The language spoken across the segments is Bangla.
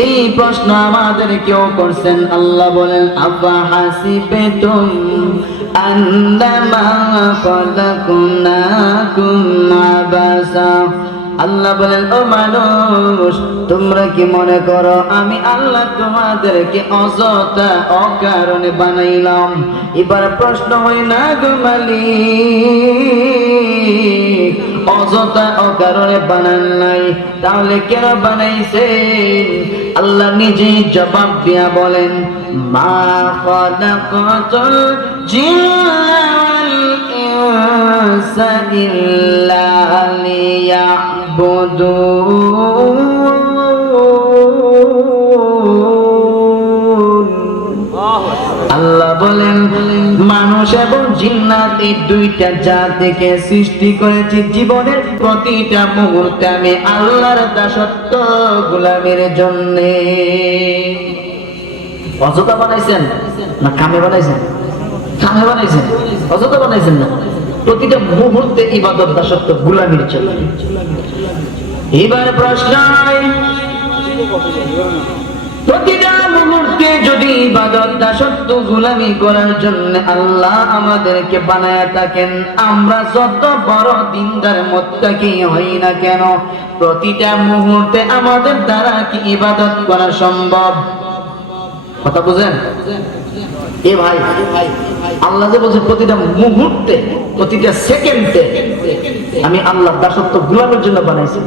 এই প্রশ্ন আমাদের কেউ করছেন? আল্লাহ বলেন আফা হাসিবতুম আন্নামা খালাকনাকুম আবাসা। আল্লাহ বলেন ও মানুষ, তোমরা কি মনে করো আমি আল্লাহ তোমাদেরকে অযথা অকারণে বানাইলাম? এবার প্রশ্ন হয় না গো মালিক, অযথা অকারণে বানান নাই, তাহলে কেন বানাইছেন? আল্লাহ নিজেই জবাব দিয়া বলেন মা খালাকাতুল জিন্না ওয়াল ইনসা ইল্লা লিয়াবুদুন। আল্লাহ বলেন মানুষ এবং জিন্নাত এই দুইটা জাতিকে সৃষ্টি করেছি জীবনের প্রতিটা মুহূর্তে আমি আল্লাহর দাসত্ব গোলামের জন্য। অযথা বানাইছেন না কামে বানাইছেন? কামে বানাইছেন, অযথা বানাইছেন না। প্রতিটা মুহূর্তে ইবাদত দাসত্ব গোলামির জন্য। এবার প্রশ্ন, প্রতিটা মুহূর্তে যদি ইবাদত দাসত্ব গোলামি করার জন্য আল্লাহ আমাদেরকে বানায়া থাকেন, আমরা যত বড় দিনদার মুত্তাকি হই না কেন, প্রতিটা মুহূর্তে আমাদের দ্বারা কি ইবাদত করা সম্ভব? কথা বুঝেন? এ ভাই, আল্লাহ যে বলছে প্রতিটা মুহূর্তে প্রতিটা সেকেন্ডে আমি আল্লাহ দাসত্ব গোলামের জন্য বানাইছি,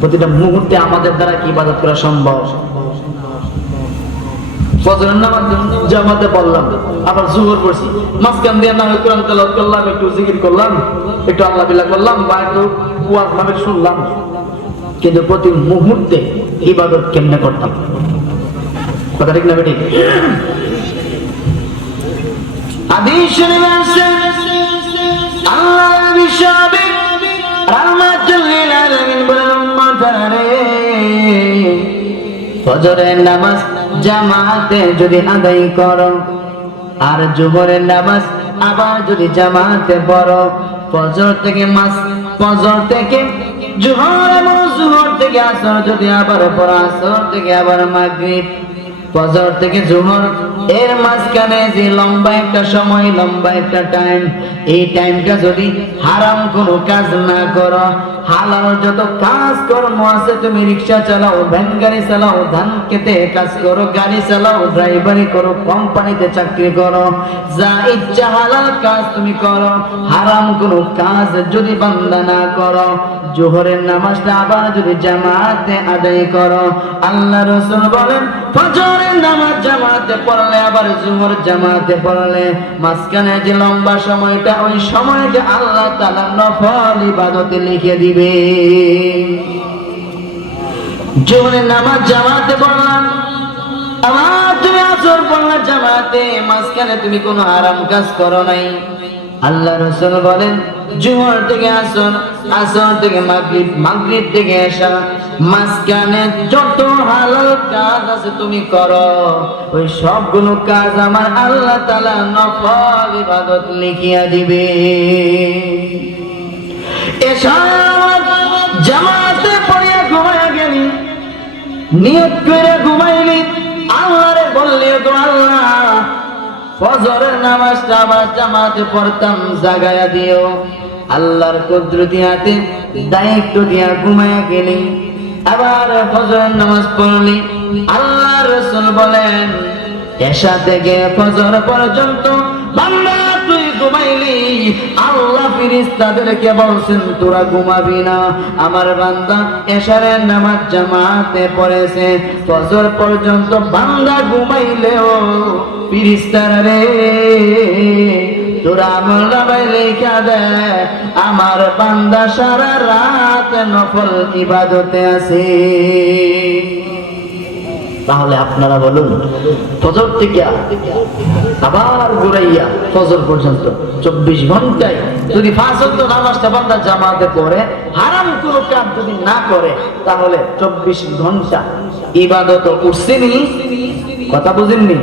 প্রতিটা মুহূর্তে আমাদের দ্বারা কি ইবাদত করা সম্ভব? ফজরের নামাজ জামাতে পড়লাম, আবার জোহর পড়ছি, মাঝখান দিয়ে না কোরআন তেলাওয়াত করলাম, একটু জিকির করলাম, একটু আল্লাহ বিল্লাহ করলাম, বা একটু ওয়াজ মাহফিল শুনলাম, কিন্তু প্রতি মুহূর্তে ইবাদত কেমনে করতাম? কথা ঠিক না বেটি? হাদিস শরীফে আছে আল্লাহর বিশ্বনবী রাহমাতুল লিল আলামিন বলেন উম্মতারে ফজরের নামাজ জামাতে যদি আদায় করো আর জোহরের নামাজ আবার যদি জামাতে পড়ো, ফজর থেকে জোহর এবং জোহর থেকে আসর যদি আবার পড়ো, আসর থেকে আবার মাগরিব, ফজর থেকে জোহর, এর মাঝখানে যে লম্বা একটা সময়, লম্বা একটা টাইম, এই টাইমটা যদি হারাম কোনো কাজ না করো, হালাল যত কাজ কর্ম আছে, তুমি রিক্সা চালাও, ভ্যান গাড়ি চালাও, ধান খেতে কাজ করো, গাড়ি চালাও, ড্রাইভারি করো, কোম্পানিতে চাকরি করো, যা ইচ্ছা হালাল কাজ তুমি করো, হারাম কোনো কাজ যদি বান্দা না করো, জোহরের নামাজটা আবার যদি জামাতে আদায় করো, আল্লাহ রাসূল বলেন ফজরের নামাজ জামাতে পড়লে আবার জোহর জামাতে পড়লে মাঝখানে যে লম্বা সময়টা, ওই সময়টা আল্লাহ তাআলা নফল ইবাদতে লিখে দিবে। জোহরের নামাজ জামাতে পড়লাম, আবার তুমি আসর পড়লা জামাতে, মাঝখানে তুমি কোনো আরাম কাজ করো নাই, আল্লাহ রাসূল বলেন জোহর থেকে আসর, আসর থেকে মাগরিব, মাগরিব থেকে এশা, মাঝখানে যত হালাল কাজ আছে তুমি করো, ওই সবগুলো কাজ আমার আল্লাহ তাআলা নফল ইবাদত লিখিয়া দিবে। এশা জামাতে পড়িয়া ঘুমাইয়া গেলি, নিয়ত করে ঘুমাইলি, আল্লাহরে বললি তো আল্লাহ ফজরের নামাজটা আবার জামাতে পড়তাম, জাগায়া দিও। আল্লাহর কুদরতি হাতে দায়িত্ব দিয়া ঘুমায়া গেলি, আবার ফজরের নামাজ পড়লি। আল্লাহর রাসূল বলেন এশা থেকে ফজর পর্যন্ত বান্দা তুই ঘুমাইলি, আল্লাহ ফেরেশতাদেরকে বলছেন তোরা ঘুমাবি না, আমার বান্দা এশারের নামাজ জামাতে পড়েছে, ফজর পর্যন্ত বান্দা ঘুমাইলেও ফেরেশতারা রে তোরা আমল নামায় লেখা দে আমার বান্দা সারা রাত নফল ইবাদতে আছে। তাহলে আপনারা বলুন, ফজর থেকে আবার ঘুরাইয়া ফজর পর্যন্ত 24 ঘন্টায় যদি 5 ওয়াক্ত নামাজটা বান্দা জামাতে পড়ে, হারাম কোনো কাজ যদি না করে, তাহলে 24 ঘন্টা ইবাদত উঠছেনি। কথা বুঝেননি?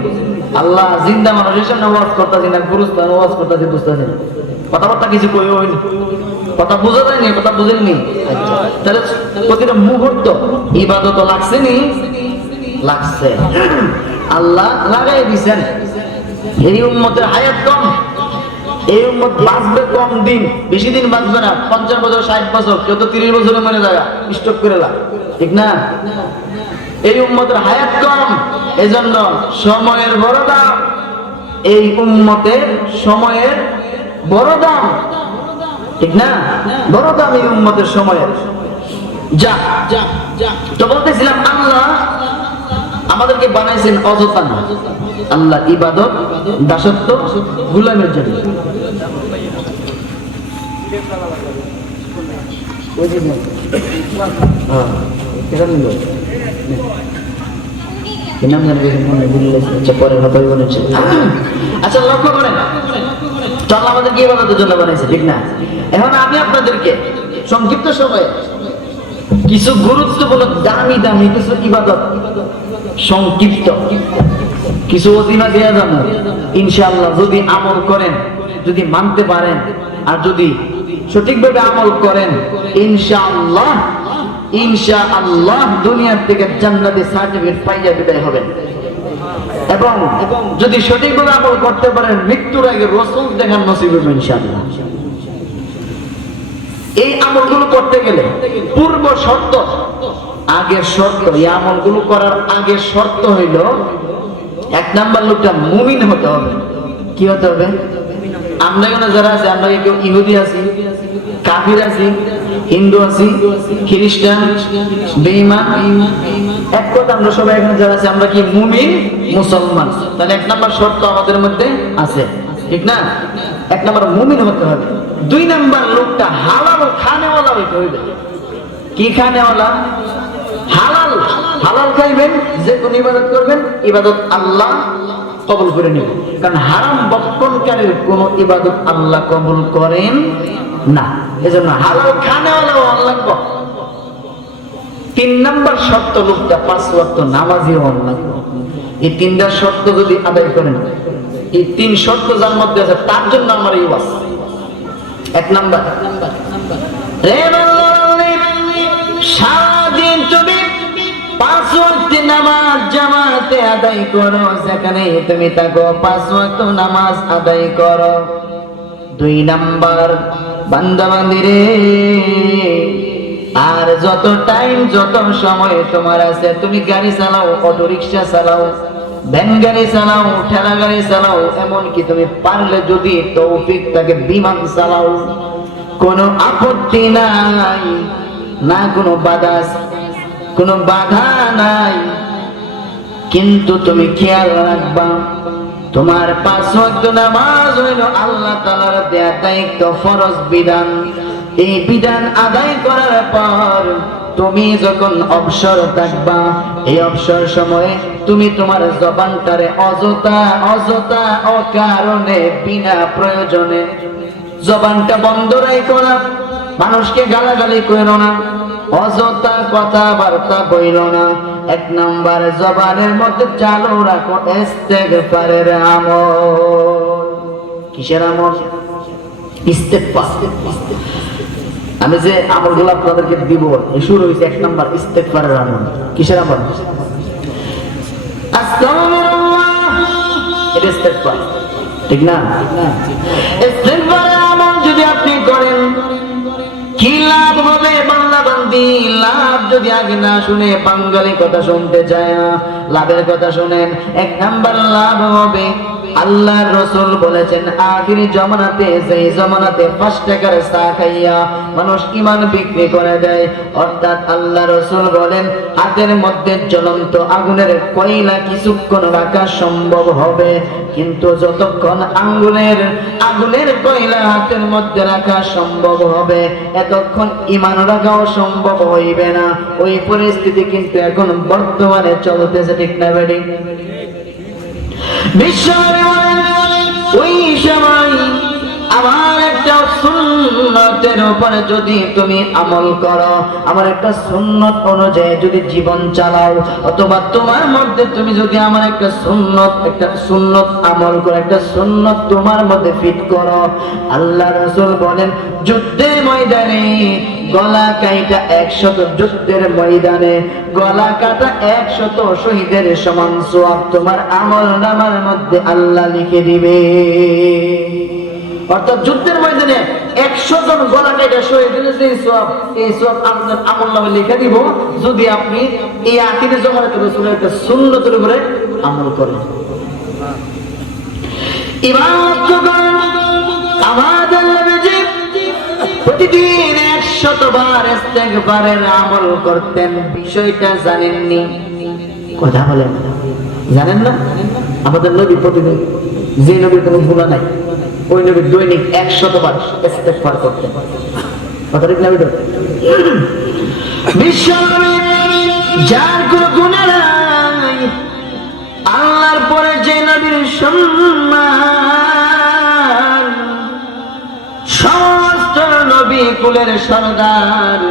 আল্লাহ জিন্দা মানুষের সামনে ওয়াজ করতেছি না, গুরুস্থান ওয়াজ করতেছি, বুঝতেছি না, কথাবার্তা কিছু কই হয়নি, কথা বোঝা যায়নি, কথা বুঝেননি? তাহলে প্রতিটা মুহূর্ত ইবাদত লাগছেনি। লাগছে, আল্লাহ লাগাই দিছেন। এই উম্মতের হায়াত কম, এই উম্মত বাঁচবে কম দিন, বেশি দিন বাঁচবে না, 50 বছর 60 বছর, কেউ তো 30 বছরে মরে যায় স্ট্রোক করে লাগ, ঠিক না? এই উম্মতের হায়াত কম, এজন্য সময়ের বড় দাম, এই উম্মতের সময়ের বড় দাম, ঠিক না? বড় দাম এই উম্মতের সময়ের। যা তো বলতেছিলাম, আল্লাহ আমাদেরকে বানাইছেন অযথা না, আল্লাহ ইবাদত, দাসত্ব, গোলামের জন্য। আচ্ছা, লক্ষ্য করেন, তো আল্লাহ আমাদেরকে ইবাদতের জন্য বানাইছে, ঠিক না? এখন আমি আপনাদেরকে সংক্ষিপ্ত সময়ে কিছু গুরুত্বপূর্ণ দামি দামি কিছু ইবাদত, সংক্ষিপ্ত কিছু ওজিমা দেয়া যাবে ইনশাআল্লাহ, যদি আমল করেন, যদি মানতে পারেন, আর যদি সঠিকভাবে আমল করেন, ইনশাআল্লাহ ইনশাআল্লাহ দুনিয়ার থেকে জান্নাতে সার্টিফিকেট পাইয়া বিদায় হবেন। এবং যদি সঠিকভাবে আমল করতে পারেন, মৃত্যুর আগে রাসূল দেখার নসিব হবে ইনশাআল্লাহ। এই আমলগুলো করতে গেলে পূর্ব শর্ত, আগের শর্ত, এই আমলগুলো করার আগের শর্ত হইল, 1 নাম্বার লোকটা মুমিন হতে হবে। কি হতে হবে? আমরা এখানে যারা আছে, আমরা কেউ ইহুদি আছি, কাফির আছি, হিন্দু আছি, খ্রিস্টান, বেঈমান, এক কথা আমরা সবাই এখানে যারা আছে, আমরা কি মুমিন, মুসলমান। তাহলে 1 নাম্বার শর্ত আমাদের মধ্যে আছে, ঠিক না? 1 নাম্বার মুমিন হতে হবে। 2 নাম্বার লোকটা হালাল খানেওয়ালা হইতে হইবে। কি খানেওয়ালা? হালাল, হালাল খাইবেন, যে কোন ইবাদত করবেন, ইবাদত আল্লাহ কবুল করে নেবেন, কারণ হারাম বক্ষণকারীর কোন ইবাদত আল্লাহ কবুল করেন না। এজন্য হালাল খানেওয়ালা আল্লাহ। 3 নাম্বার শর্ত, লোকটা 5 ওয়াক্ত নামাজি হওয়ার লাগবে। এই 3টা শর্ত যদি আদায় করেন, এই 3 শর্ত যার মধ্যে আছে, তার জন্য আমার এই ওয়াজ। 1 নাম্বার, সারাদিন তুমি 5 ওয়াক্ত নামাজ জামাতে আদায় করো, যেখানে তুমি থাকো 5 ওয়াক্ত নামাজ আদায় করো। 2 নাম্বার, বান্দা বান্দিরে, আর যত টাইম, যত সময় তোমার আছে, তুমি গাড়ি চালাও, অটো রিক্সা চালাও, ভ্যান গাড়ি চালাও, ঠেলা গাড়ি চালাও, এমনকি তুমি পারলে যদি তৌফিক থাকে বিমান চালাও, কোনো আপত্তি নাই, না কোনো বাধা, কোনো বাধা নাই। কিন্তু তুমি খেয়াল রাখবা, তোমার 5 ওয়াক্ত নামাজ হইল আল্লাহ তাআলার দেয়া দায়িত্ব, ফরজ বিধান। এই বিধান আদায় করার পর তুমি যখন অবসর থাকবা, এই অবসর সময়ে তুমি তোমার জবানটারে অযথা অযথা অকারণে, বিনা প্রয়োজনে জবানটা বন্ধ রাখো না, মানুষকে গালাগালি করো না, অযথা কথাবার্তা বইল না। 1 নাম্বার, জবানের মধ্যে চালু রাখো ইস্তেগফারের আমল। কিসের আমল? ইস্তেগফার। আমি যে আমলগুলো আপনাদেরকে দিব, এই শুরু হইছে 1 নাম্বার ইস্তেগফারের আমল। কিসের আমল? আস্তাগফিরুল্লাহ, এটা ইস্তেগফার, ঠিক না? ইস্তেগফারের আমল যদি আপনি করেন, কি লাভ হবে বাংলা বান্দি? লাভ যদি আগে না শুনে বাঙালি কথা শুনতে চায় না, লাভের কথা শুনেন। 1 নাম্বার লাভ হবে, আল্লাহর রাসূল বলেছেন, আখির জামানাতে, যেই জামানাতে 5 টাকার চা খাইয়া মানুষ ঈমান বিক্রি করে দেয়, অর্থাৎ আল্লাহর রাসূল বলেন, হাতের মধ্যে জ্বলন্ত আগুনের কয়লা কিছুক্ষণ রাখা সম্ভব হবে, কিন্তু যতক্ষণ আগুনের কয়লা হাতের মধ্যে রাখা সম্ভব হবে, এতক্ষণ ঈমান রাখাও সম্ভব হইবে না। ওই পরিস্থিতি কিন্তু এখন বর্তমানে চলতেছে, ঠিক না বেডি? ওই সময় আমার একটা সুন্নতের উপরে যদি তুমি আমল করো, আমার একটা সুন্নত অনুযায়ী যদি জীবন চালাও, অথবা তোমার মধ্যে তুমি যদি আমার একটা সুন্নত আমল করো, একটা সুন্নত তোমার মধ্যে ফিট করো, আল্লাহ রাসূল বলেন, যুদ্ধের ময়দানে গলা কাটা 100 যুদ্ধের ময়দানে গলা কাটা 100 শহীদের সমান সওয়াব তোমার আমলনামার মধ্যে আল্লাহ লিখে দিবে। অর্থাৎ যুদ্ধের ময়দানে 100 জন গলা কাটা শহীদ হয়েছে, এই সওয়াব আপনার আমলনামায় লিখে দিব যদি আপনি এই আখিরে জামাতে রাসূলের একটা সুন্নতের উপরে আমল করেন। ইবাদত করেন। আমাদের নবীজি প্রতিদিন 100 বার ইস্তেগফারের আমল করতেন। বিষয়টা জানেননি? কথা বলেন, জানেন না? আমাদের নবী প্রতিদিন, যে নবীর কোনো গুনাহ নাই, ওই নবী দৈনিক 100 বার ইস্তেগফার করতেন। কথা ঠিক না? বিশ্ব নবী যার কোনো গুনাহ নাই, আল্লাহর পরে যে নবীর সম্মান, সমস্ত নবী কুলের সরদার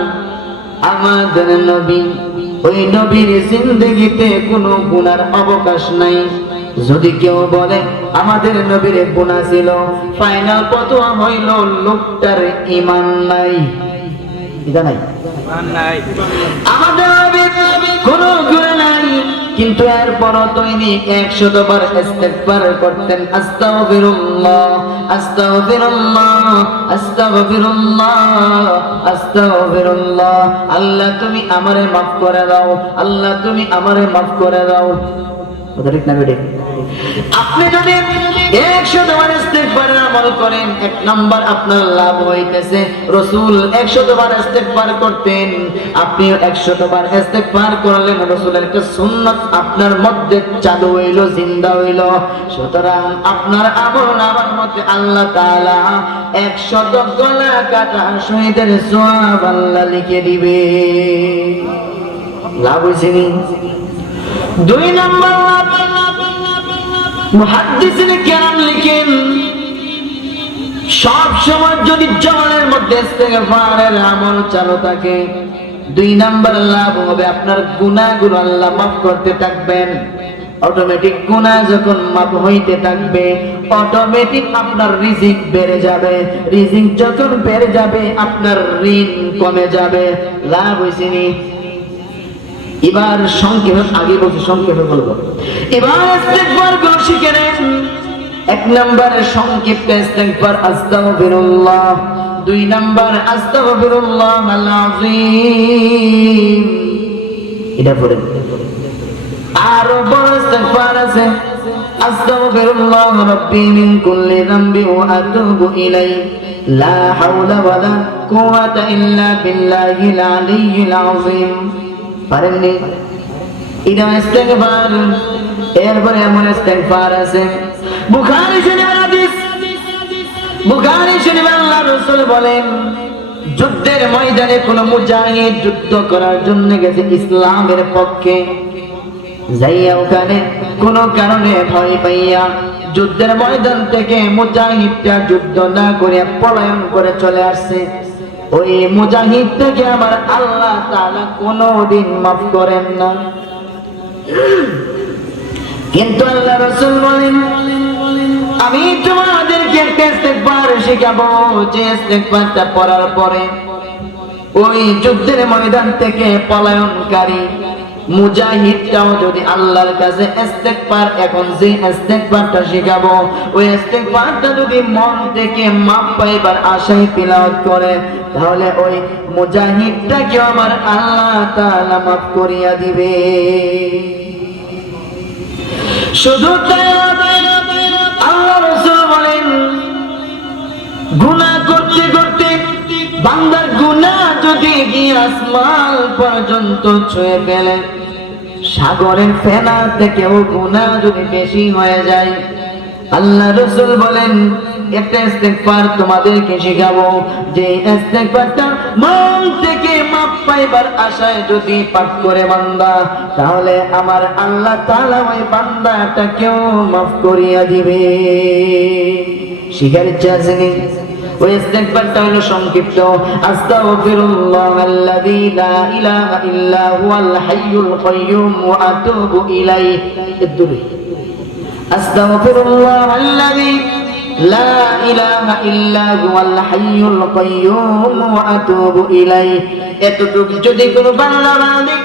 আমাদের নবী, ওই নবীর জিন্দেগিতে কোনো গুনার অবকাশ নাই। যদি কেউ বলে আমাদের নবীর গুনাহ ছিল, ফাইনাল ফতোয়া হইল লোকটার ঈমান নাই। এটা নাই, আমাদের নবীর কোনো গুনাহ নাই, কিন্তু এরপরও দৈনিক 100 বার ইস্তেগফার করতেন। আস্তাগফিরুল্লাহ, আস্তাগফিরুল্লাহ, আস্তাগফিরুল্লাহ, আস্তাগফিরুল্লাহ। আল্লাহ তুমি আমারে মাফ করে দাও, আল্লাহ তুমি আমারে মাফ করে দাও। কথা ঠিক না বেঠিক? আপনি যদি 100 বার ইস্তেগফারের আমল করেন, 1 নাম্বার আপনার লাভ হইতেছে। রাসূল 100 বার ইস্তেগফার করতেন, আপনি 100 বার ইস্তেগফার করলেন, রাসূলের একটা সুন্নাত আপনার মধ্যে চালু হইল, জিন্দা হইল। সুতরাং আপনার আমলনামার মধ্যে আল্লাহ তাআলা 100 গলা কাটা শহীদের সওয়াব আল্লাহ লিখে দিবে। লাভ হইছে নি? 2 নাম্বার লাভ, মুহাদ্দিসিনে কেরাম লিখেন, সব সময় যদি জবানের মধ্যে ইস্তেগফারের আমল চালু থাকে, 2 নাম্বার লাভ হবে আপনার গুনাহগুলো আল্লাহ মাফ করতে থাকবেন। অটোমেটিক গুনাহ যখন মাফ হইতে থাকবে, অটোমেটিক আপনার রিজিক বেড়ে যাবে। রিজিক যখন বেড়ে যাবে, আপনার ঋণ কমে যাবে। লাভ হইছে নি? এবার সংক্ষেপে, আগে বলছি সংক্ষেপে বলবো। এবার ইস্তেগফার গুলো শিখে নেন। 1 নম্বরে সংক্ষিপ্ত ইস্তেগফার আস্তাগফিরুল্লাহ, 2 নম্বর আস্তাগফিরুল্লাহ আল আযীম। এটা পড়েন। আর বড় ইস্তেগফার আছে, আস্তাগফিরুল্লাহ রাব্বি মিন কুল্লি যামবি ওয়া আতুবু ইলাইহি লা হাওলা ওয়ালা কুওয়াতা ইল্লা বিল্লাহিল আলিয়্যিল আযীম। পারেননি? এটা ইস্তেগফার। এরপরে এমন ইস্তেগফার আছে, বুখারী শরীফের হাদিস, বুখারী শরীফে আল্লাহর রাসূল বলেন, যুদ্ধের ময়দানে কোন মুজাহিদ যুদ্ধ করার জন্য গেছে ইসলামের পক্ষে, যাইয়া ওখানে কোন কারণে ভয় পাইয়া যুদ্ধের ময়দান থেকে মুজাহিদটা যুদ্ধ না করে পলায়ন করে চলে আসছে, ওই মুজাহিদ থেকে আমার আল্লাহ তাআলা কোনদিন মাফ করেন না। কিন্তু আল্লাহ রাসূল বলেন, আমি তোমাদেরকে একটা ইস্তেগফার শেখাবো, যে ইস্তেগফারটা পড়ার পরে ওই যুদ্ধের ময়দান থেকে পলায়নকারী মুজাহিদটাও যদি আল্লাহর কাছে ইস্তেগফার, এখন যে ইস্তেগফারটা শেখাবো, ওই ইস্তেগফারটা যদি মন থেকে মাফ পাইবার আশায় তিলাওয়াত করে, তাহলে ওই মুজাহিদটাকে আমার আল্লাহ তাআলা মাফ করিয়া দিবে। শুধু তাই আল্লাহ রাসূল বলেন, গুনাহ করতে করতে বান্দার গুনাহ যদি গিয়ে আসমান পর্যন্ত ছুঁয়ে ফেলে, সাগরের ফেনা থেকেও গুনাহ যদি বেশি হয়ে যায়, আল্লাহ রাসূল বলেন একটা ইস্তেগফার তোমাদেরকে শেখাবো, যে ইস্তেগফারটা মন থেকে মাফ পাইবার আশায় যদি পাঠ করে বান্দা, তাহলে আমার আল্লাহ তাআলা ওই বান্দাটাকেও মাফ করিয়া দিবে। শিখার ইচ্ছা আছে নি? ওই ইস্তেগফারটা হলো সংক্ষিপ্ত, আস্তাগফিরুল্লাহাল্লাযী লা ইলাহা ইল্লা হুয়াল হাইয়ুল কাইয়্যুম ওয়া আতুবু ইলাইহি। আস্তাগফিরুল্লাহাল্লাযী লা ইলাহা ইল্লা হুয়াল হাইয়ুল কাইয়্যুম ওয়া আতুবু ইলাইহি। এতটুকু যদি কোনো বান্দা বান্দী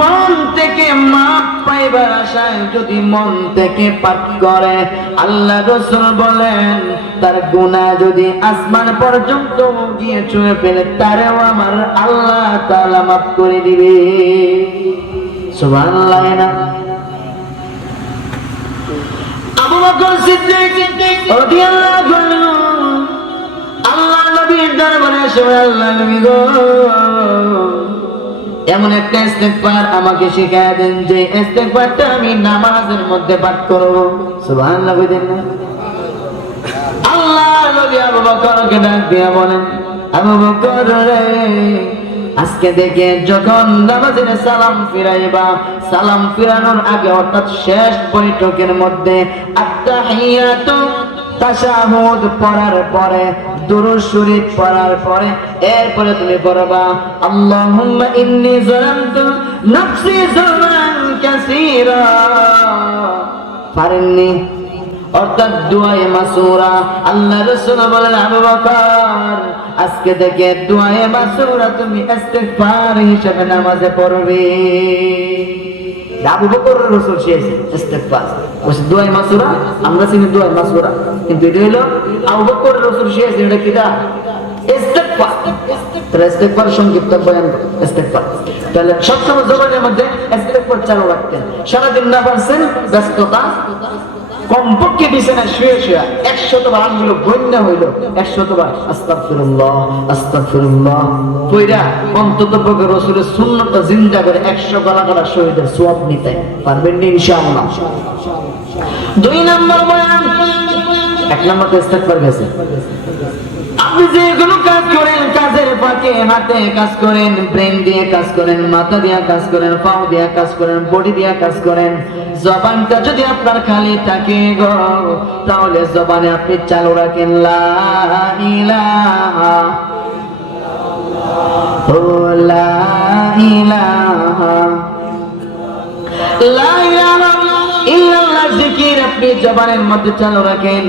মন থেকে মাপ পাইবার আশায় যদি মন থেকে পাঠ করে, আল্লাহ রাসূল বলেন তার গুনাহ যদি আসমান পর্যন্ত গিয়ে ছুঁয়ে ফেলে, তারেও আমার আল্লাহ তাআলা মাফ করে দিবে। সুবহানাল্লাহ। না আবু বকর সিদ্দিক রাদিয়াল্লাহু আনহু আল্লাহ নবীর দরবারে এসে আল্লাহ নবী গো, এমন একটা ইস্তেগফার আমাকে শিখায় দেন যে ইস্তেগফারটা আমি নামাজের মধ্যে পাঠ করব। সুবহানাল্লাহ বলেন না? আল্লাহ নবী আবু বকরকে ডাক দিয়ে বলেন, আবু বকর রে, আজকে দেখে যখন নামাজের সালাম ফিরাইবা, সালাম ফিরানোর আগে অর্থাৎ শেষ বৈঠকের মধ্যে আত্তাহিয়াতু তাশাহুদ পড়ার পরে, দুরূদ শরীফ পড়ার পরে এরপরে তুমি পড়বা আল্লাহুম্মা ইন্নী যালামতু নাফসি যালমান কাসীরা। পারেননি? অর্থাৎ দুআয়ে মাসুরা। আল্লাহ রাসূল বলেন, আবু বকর আজকে থেকে দুআয়ে মাসুরা তুমি ইস্তেগফার হিসেবে নামাজে পড়বে। আবু বকর রাসূল শিখেছে ইস্তেগফার, ওই দুআয়ে মাসুরা আমরা চিনি দুআয়ে মাসুরা, কিন্তু এটা হলো আবু বকর রাসূল শিখেছে এটা কিটা ইস্তেগফার। ইস্তেগফার সংক্ষিপ্ত বয়ান ইস্তেগফার। তাহলে সবসময় জবানের মধ্যে ইস্তেগফার চালু রাখতেন। সারাদিন না পারছেন ব্যস্ততা, কমপক্ষে বিছানায় শুয়ে শুয়ে 100 বার আমগুলো গণ্য হইল 100 বার আস্তাগফিরুল্লাহ আস্তাগফিরুল্লাহ কইরা অন্তত পক্ষে রাসূলের সুন্নাতটা জিন্দা করে 100 গলা গলা শহীদের সওয়াব নিতে পারবেন ইনশাআল্লাহ। 2 নম্বর বয়ান, 1 নম্বর তো ইস্তেগফার গেছে। আপনি যে কোনো কাজ করেন, কাজের ফাঁকে হাতে কাজ করেন, ব্রেন দিয়ে কাজ করেন, মাথা দিয়ে কাজ করেন, পাও দিয়ে কাজ করেন, বডি দিয়ে কাজ করেন, জবানটা যদি আপনার খালি থাকে গো, তাহলে জবানে আপনি চালু রাখেন লা ইলাহা লা ইলাহা লা ইলাহা ইল্লাল্লাহ জিকির আপনি জবানের মধ্যে চালু রাখেন।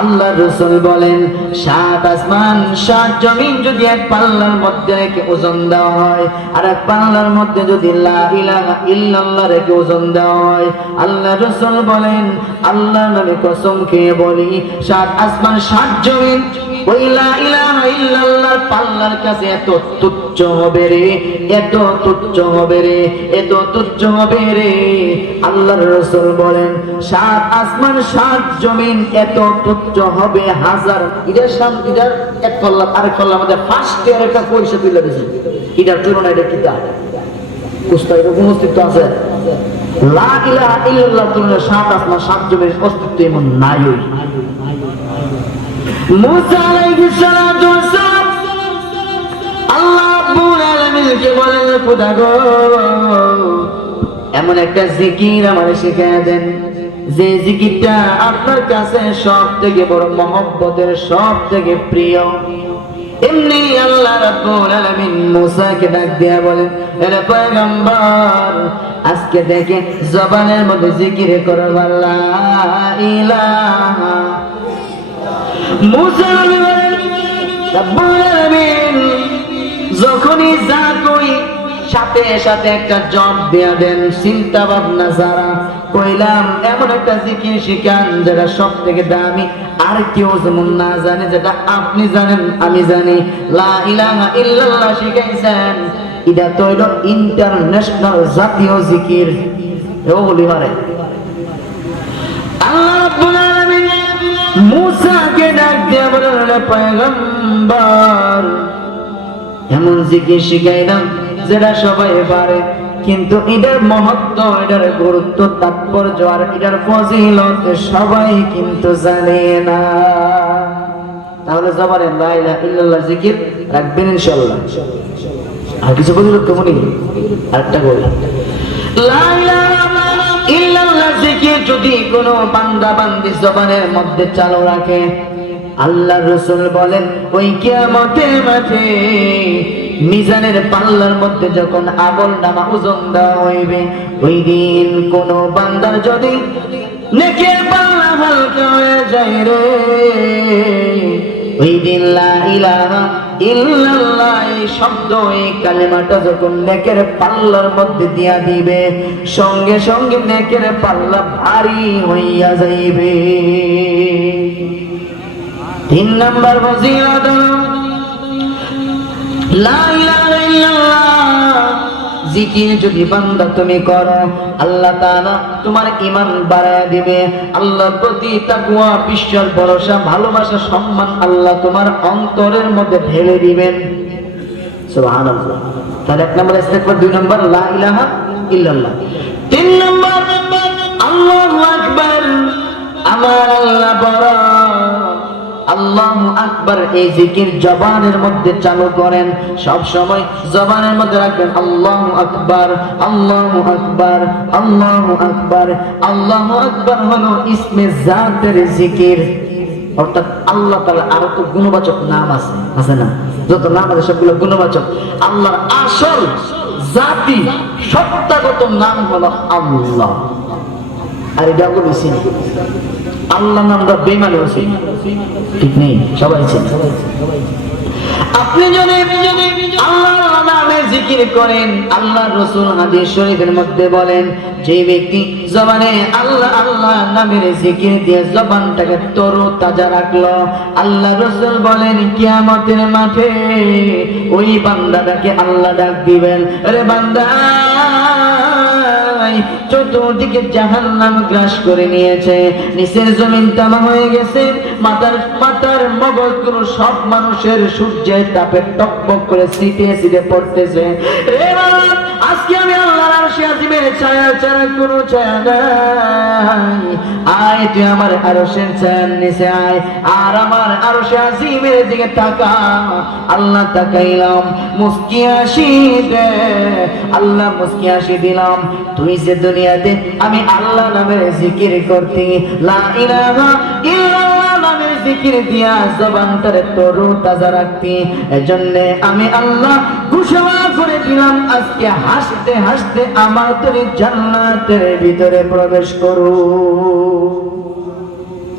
আল্লাহ রাসূল বলেন 7 আসমান 7 জমিন যদি এক পাল্লার মধ্যে রেখে ওজন দেওয়া হয়, আর এক পাল্লার মধ্যে যদি লা ইলাহা ইল্লাল্লাহ রেখে ওজন দেওয়া হয়, আল্লাহ রাসূল বলেন, আল্লাহ নবী কসম খেয়ে বলি 7 আসমান 7 জমিন ওই লা ইলাহা ইল্লাল্লাহর পাল্লার কাছে এত তুচ্ছ হবে রে, এত তুচ্ছ হবে রে, এত তুচ্ছ হবে রে। আল্লাহর রাসূল বলেন 7 আসমান 7 জমিন এত তুচ্ছ হবে হাজার। ইদার সাম ইদার এক পাল্লা আরেক পাল্লার মধ্যে ফার্স্ট ইয়ার একটা পয়সা তুলে দিয়েছে, ইদার তুলনায় এটা কিতা কুস্তা এরকম অস্তিত্ব আছে? লা ইলাহা ইল্লাল্লাহ তুলনায় 7 আসমান 7 জমিনের অস্তিত্ব এমন নাই। মুসা আলাইহিস সালাতু ওয়াস সালাম আল্লাহ রাব্বুল আলামিনকে বলেন, খোদা গো এমন একটা জিকির আমারে শিখিয়ে দেন যে জিকিরটা আপনার কাছে সবথেকে বড় মহব্বতের, সবথেকে প্রিয়। এমনি আল্লাহ রাব্বুল আলামিন মুসাকে ডাক দিয়া বলেন, হে পয়গম্বর আজকে থেকে জবানের মধ্যে জিকির করবা লা ইলাহা। মুসা বলেন, রাব্বুল আলামিন যখনই যা কই সাথে সাথে একটা জব দেয়া দেন, চিন্তা ভাবনা যারা কইলাম এমন একটা জিকির শিখান যেটা সব থেকে দামি, আর কেউ যেমন না জানে, যেটা আপনি জানেন আমি জানি। লা ইলাহা ইল্লাল্লাহ শিখাইছেন, এটা তো হলো ইন্টারন্যাশনাল জাতীয় জিকির। ওগুলি পারে আল্লাহ রাব্বুল আলামিন মুসাকে ডাক দিয়ে বলেন, পয়গম্বর এমন জিকির শিখাইলাম যেটা সবাই পারে, কিন্তু এটার মহত্ব, এটার গুরুত্ব, তাৎপর্য আর এটার ফজিলত সবাই কিন্তু জানে না। তাহলে জবানে লা ইলাহা ইল্লাল্লাহ জিকির রাখবেন ইনশাআল্লাহ। আর কিছু ফজিলত কেমন? আরেকটা বলি, লা ইলাহা ইল্লাল্লাহ জিকির যদি কোনো বান্দা বান্দি জবানের মধ্যে চালু রাখে, আল্লাহ রাসূল বলেন ওই কিয়ামতের মাঠে মিজানের পাল্লার মধ্যে যখন আমল নামা ওজন দেওয়া হইবে, ওই দিন কোন বান্দার যদি নেকের পাল্লা হালকা হয়ে যায় রে। ওই দিন লা ইলাহা ইল্লাল্লাহ এই শব্দ, এই কালেমাটা যখন নেকের পাল্লার মধ্যে দিয়া দিবে, সঙ্গে সঙ্গে নেকের পাল্লা ভারী হইয়া যাইবে। 3 নাম্বার ফজিলত লা ইলাহা ইল্লাল্লাহ জিকির যদি বান্দা তুমি করো, আল্লাহ তাআলা তোমার ঈমান বাড়ায় দিবে। আল্লাহর প্রতি তাকওয়া, বিশ্বাস, ভরসা, ভালোবাসা, সম্মান আল্লাহ তোমার অন্তরের মধ্যে ঢেলে দিবেন। সুবহানাল্লাহ। তাহলে 1 নম্বর ইস্তেগফার, 2 নম্বর লা ইলাহা ইল্লাল্লাহ, 3 নম্বর আল্লাহু আকবার। আমার আল্লাহ বড়, আল্লাহু আকবার। এই জিকির জবানের মধ্যে চালু করেন, সব সময় জবানের মধ্যে রাখবেন আল্লাহু আকবার, আল্লাহু আকবার, আল্লাহু আকবার। আল্লাহু আকবার হলো ইসমে জাতের জিকির, অর্থাৎ আল্লাহ তাআলা আরো তো গুণবাচক নাম আছে, আছে না? যত নাম আছে সবগুলো গুণবাচক। আল্লাহর আসল জাতি সত্তাগত নাম হলো আল্লাহ। আর এটা বলেছি আল্লাহ নামটা বেঈমানি হচ্ছে, ঠিক নেই? সবাই চেনে। আপনি যদি আল্লাহর নামে জিকির করেন, আল্লাহর রাসূল হাদিস শরীফের মধ্যে বলেন, যে ব্যক্তি জবানে আল্লাহ আল্লাহ নামের জিকির দিয়ে জবানটাকে তরতাজা রাখলো, আল্লাহর রাসূল বলেন কিয়ামতের মাঠে ওই বান্দাটাকে আল্লাহ ডাক দিবেন, আরে বান্দা চতুর্দিকে জাহান্নাম গ্রাস করে নিয়েছে, নিচের জমিন তামা হয়ে গেছে, মাথার মগজগুলো সব মানুষের সূর্যের তাপে টকবক করে সিটে সিটে পড়তেছে। আজকে আমি আল্লাহর আরশে আজিমের ছায়া ছাড়া কোনো ছায়া নাই, আয় তুই আমার আরশের ছায়ার নিচে আয়, আর আমার আরশে আজিমের দিকে তাকা। আল্লাহ তাকাইলাম, মুস্কি হাসি দে, আল্লাহ মুস্কি হাসি দিলাম। তুই যে দুনিয়াতে আমি আল্লাহ নামের জিকির করতি, লা ইলাহা ইল্লাল্লাহ নামের জিকির দিয়া জবানটারে তরতাজা রাখতি, এজন্য আমি আল্লাহ ঘোষণা করে দিলাম আজকে হাসতে হাসতে আমার তোর জান্নাতের ভিতরে প্রবেশ করো।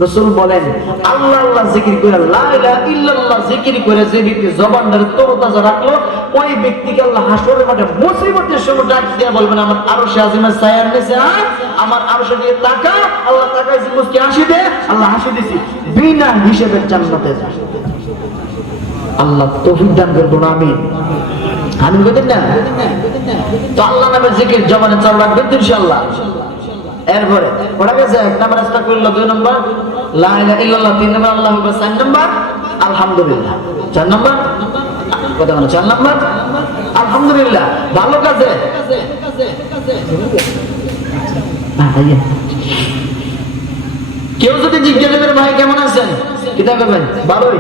রাসূল বলেন আল্লাহ আল্লাহ জিকির করে, লা ইলাহা ইল্লাল্লাহ জিকির করে যে ব্যক্তি জবানটারে তরতাজা রাখলো, ওই ব্যক্তিকে আল্লাহ হাসরের মাঠে মুসিবতের সময় ডাক দিয়ে বলবেন আমার আরশে আজিমের ছায়ার নিচে আয়, আমার আরশে দিয়ে তাকা। আল্লাহ তাকাইছে, মুস্কি হাসি দে, আল্লাহ হাসি দিছি, বিনা হিসেবে জান্নাতে যা। আল্লাহ তৌফিক দান করুন, আমিন। আমি বলেন না তো আল্লাহ নামের জিকির জবানে চালু রাখবেন ইনশাআল্লাহ। এরপরে পড়া গেছে 1 নম্বর আস্তাগফিরুল্লাহ, 2 নম্বর লা ইলাহা ইল্লাল্লাহ, 3 নম্বর আল্লাহু আকবার, 4 নম্বর আলহামদুলিল্লাহ, 4 নম্বর কথা বলো, 4 নম্বর আলহামদুলিল্লাহ। ভালো কাজে কেউ যদি জিজ্ঞাসা করে ভাই কেমন আছেন, কিতা করবেন? ভালোই।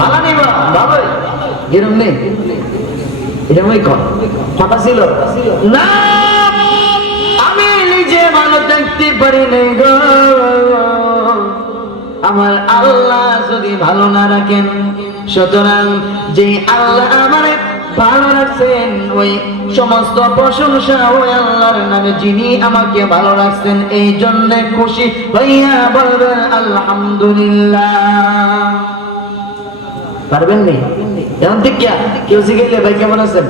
ভালো নেই বা ভালোই, এরকম নেই, এটা ওই কথা ছিল না। আমি নিজে ভালো দেখতে পারি নাই গো, আমার আল্লাহ যদি ভালো না রাখেন, সুতরাং যে আল্লাহ আমারে ভালো রাখছেন ওই সমস্ত প্রশংসা ওই আল্লাহর নামে, যিনি আমাকে ভালো রাখছেন, এই জন্য খুশি হইয়া বলবেন আলহামদুলিল্লাহ। পারবেন নি? এখন ঠিক কেউ জিজ্ঞেস ভাই কেমন আছেন,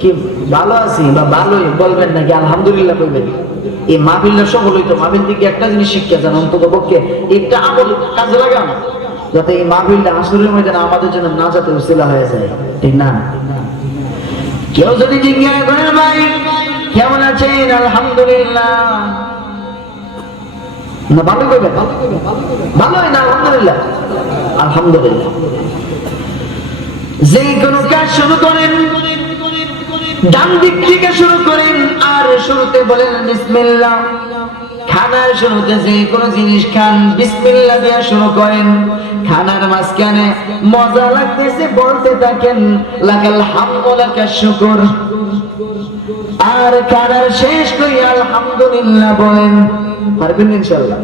কি ভালো আছি বা ভালোই বলবেন নাকি আলহামদুলিল্লাহ বলবেন? এই মাহফিলটা সফল হইতো, মাহফিল থেকে একটা জিনিস শিক্ষা যান, অন্তত পক্ষে একটা আমল কাজে লাগান, যাতে এই মাহফিলটা আসরের ময়দানে আমাদের জন্য না যাতে উসিলা হয়ে যায়, ঠিক না? কেউ যদি জিজ্ঞাসা করেন ভাই কেমন আছেন, আলহামদুলিল্লাহ, না ভালো করবেন, ভালোই না আলহামদুলিল্লাহ, আলহামদুলিল্লাহ। যে কোনো কাজ শুরু করেন ডান দিক থেকে শুরু করেন, আর শুরুতে বলেন বিসমিল্লাহ। খানার শুরুতে যে কোনো জিনিস খান বিসমিল্লাহ দিয়ে শুরু করেন, খানার মাঝখানে মজা লাগতেছে বলতে থাকেন লাকাল হামদু লাকাশ শুকর, আর খানার শেষ করে আলহামদুলিল্লাহ বলেন। পারবেন ইনশাআল্লাহ?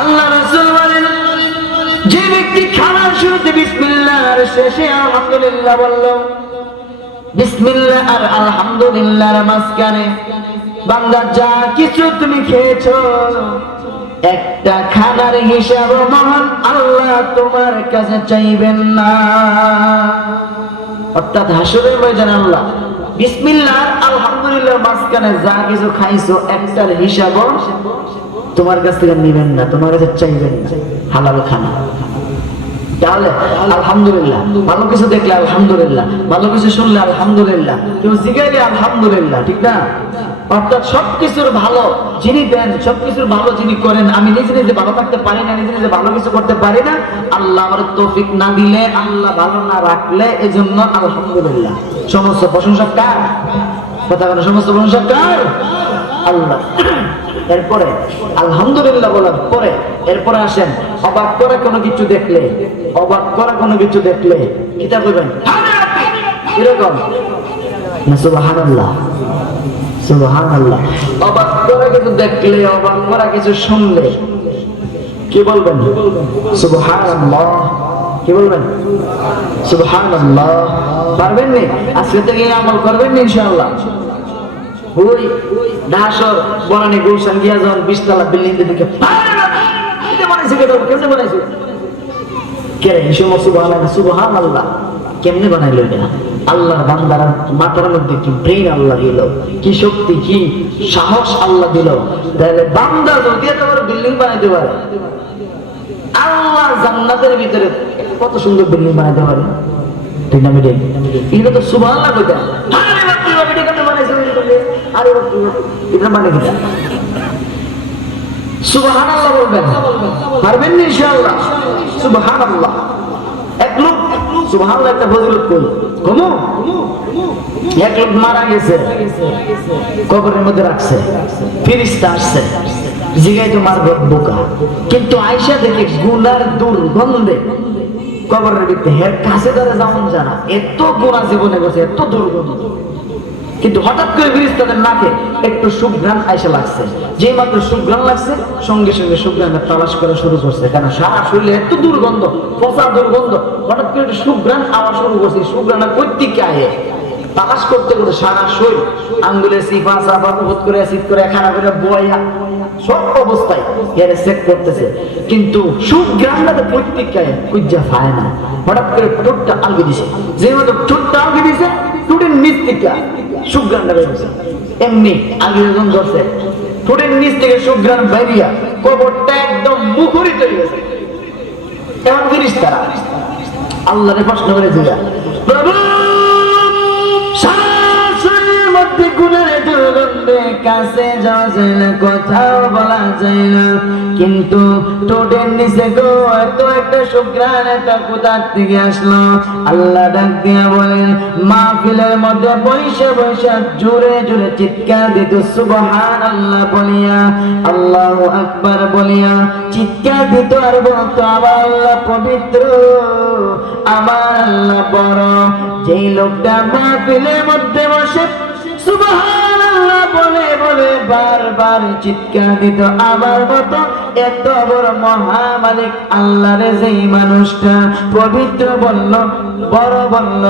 আল্লাহ রাসূল বলেন যে ব্যক্তি খানার শুরুতে বিসমিল্লাহ আর শেষে আলহামদুলিল্লাহ বলল, বিসমিল্লাহ আর আলহামদুলিল্লাহর মাঝখানে বান্দা যা কিছু তুমি খেয়েছো একটা খানার হিসাব মহান আল্লাহ তোমার কাছে চাইবেন না। অর্থাৎ হাসরের ময়দানে আল্লাহ বিসমিল্লাহ আলহামদুলিল্লাহ মাঝখানে যা কিছু খাইছো একটার হিসাব তোমার কাছ থেকে নিবেন না, তোমার কাছে চাইবেন না। হালাল খানা তাহলে আলহামদুলিল্লাহ, ভালো কিছু দেখলে আলহামদুলিল্লাহ, ভালো কিছু শুনলে আলহামদুলিল্লাহ, কেউ জিগাইলে আলহামদুলিল্লাহ, ঠিক না? অর্থাৎ সবকিছুর ভালো যিনি দেন, সবকিছুর ভালো যিনি করেন, আমি নিজে নিজে ভালো থাকতে পারি না, নিজে নিজে ভালো কিছু করতে পারি না, আল্লাহ আমার তৌফিক না দিলে, আল্লাহ ভালো না রাখলে, এজন্য আলহামদুলিল্লাহ। সমস্ত প্রশংসা কার? কথা বলেন, সমস্ত প্রশংসা কার? আল্লাহ। এরপরে আলহামদুলিল্লাহ বলার পরে এরপরে আসেন অবাক করা কোনো কিছু দেখলে, অবাক করা কোনো কিছু দেখলে কিতা বলবেন? এরকম না সুবহানাল্লাহ, সুবহানাল্লাহ। অবাক করা কিছু দেখলে, অবাক করা কিছু শুনলে কি বলবেন? সুবহানাল্লাহ। কি বলবেন? সুবহানাল্লাহ। পারবেন নি? আজকে থেকে আমল করবেন নি ইনশাআল্লাহ? ওই ঢাসর বনানী গুলশান গিয়া যখন 20 তলা বিল্ডিং দেখে কেমনে বানাইছে কে রে? সুবহানাল্লাহ। কেমনে বানাইলো এটা? আল্লাহর বান্দার মাথার মধ্যে কি ব্রেইন আল্লাহ দিল, কি শক্তি, কি সাহস আল্লাহ দিল। তাহলে বান্দা যদি এত বড় বিল্ডিং বানাইতে পারে, আল্লাহ জান্নাতের ভিতরে কত সুন্দর বিল্ডিং বানাইতে পারে, ঠিক না? মিটাই এটা তো সুবহানাল্লাহ কইতা। সুবহানাল্লাহ বলবেন, পারবেন না ইনশাআল্লাহ? সুবহানাল্লাহ। এক লোক সুবহানাল্লাহ একটা ফজিলত করি কমু। এক লোক মারা গেছে, কবরের মধ্যে রাখছে, ফেরেশতা আসছে, জিগাই তো মারবে বোকা, কিন্তু আয়েশা দেখে গুনার দুর্গন্ধে কবরের ভিতরে হের কাছে ধরে যেমন জানা এত গুনাহ জীবনে করছে, এত দুর্গন্ধ। কিন্তু হঠাৎ করে ফেরেশতাদের নাকে একটু সুঘ্রাণ আইসা লাগছে, যে মাত্র সুঘ্রাণ লাগছে সঙ্গে সঙ্গে সুঘ্রাণের তালাশ করা শুরু করছে, কারণ সারা শরীরে এত দুর্গন্ধ, পচা দুর্গন্ধ। হঠাৎ করে একটু সুঘ্রাণ আওয়া শুরু করছে, সুঘ্রাণটা কইতিকে আয়ে তালাশ করতে করতে সারা শরীর আঙ্গুলে সিফা সাফা বহুত করে অ্যাসিড করে খানা করে বয়া সব অবস্থায় এর চেক করতেছে, কিন্তু সুঘ্রাণটা কইতিকে আয়ে কুজ্জা পায় না। হঠাৎ করে ঠোঁটটা আলগি দিছে, যে মাত্র ঠোঁটটা আলগি দিছে ঠোঁটের নিচ থেকে সুঘ্রাণটা বেরোছে। এমনি আগে যখন ধরছে ঠোঁটের নিচ থেকে সুঘ্রাণ বেরিয়া কবরটা একদম মুখরিত হয়ে গেছে। এমন ফেরেশতারা আল্লাহরে প্রশ্ন করে দিলা, প্রভু শাশুড়ির মধ্যে গুণের দুর্গন্ধে কাছে যাওয়া যায় না, কোথাও বলা যায় না, কিন্তু ঠোঁটের নিচে গো এত একটা সুঘ্রাণ, একটা কোথার থেকে আসলো? আল্লাহ ডাক দিয়া বলেন, মাহফিলের মধ্যে বৈশা বৈশা জোরে জোরে চিৎকার দিত সুবহানাল্লাহ বলিয়া, আল্লাহু আকবার বলিয়া চিৎকার দিত, আর বলতো আমার আল্লাহ পবিত্র, আমার আল্লাহ বড়। যেই লোকটা মাহফিলের মধ্যে বসে সুবহানাল্লাহ বলে বলে বারবার চিৎকার দিত, আমার মতো এত বড় মহামালিক আল্লাহরে যেই মানুষটা পবিত্র বলল, বড় বলল,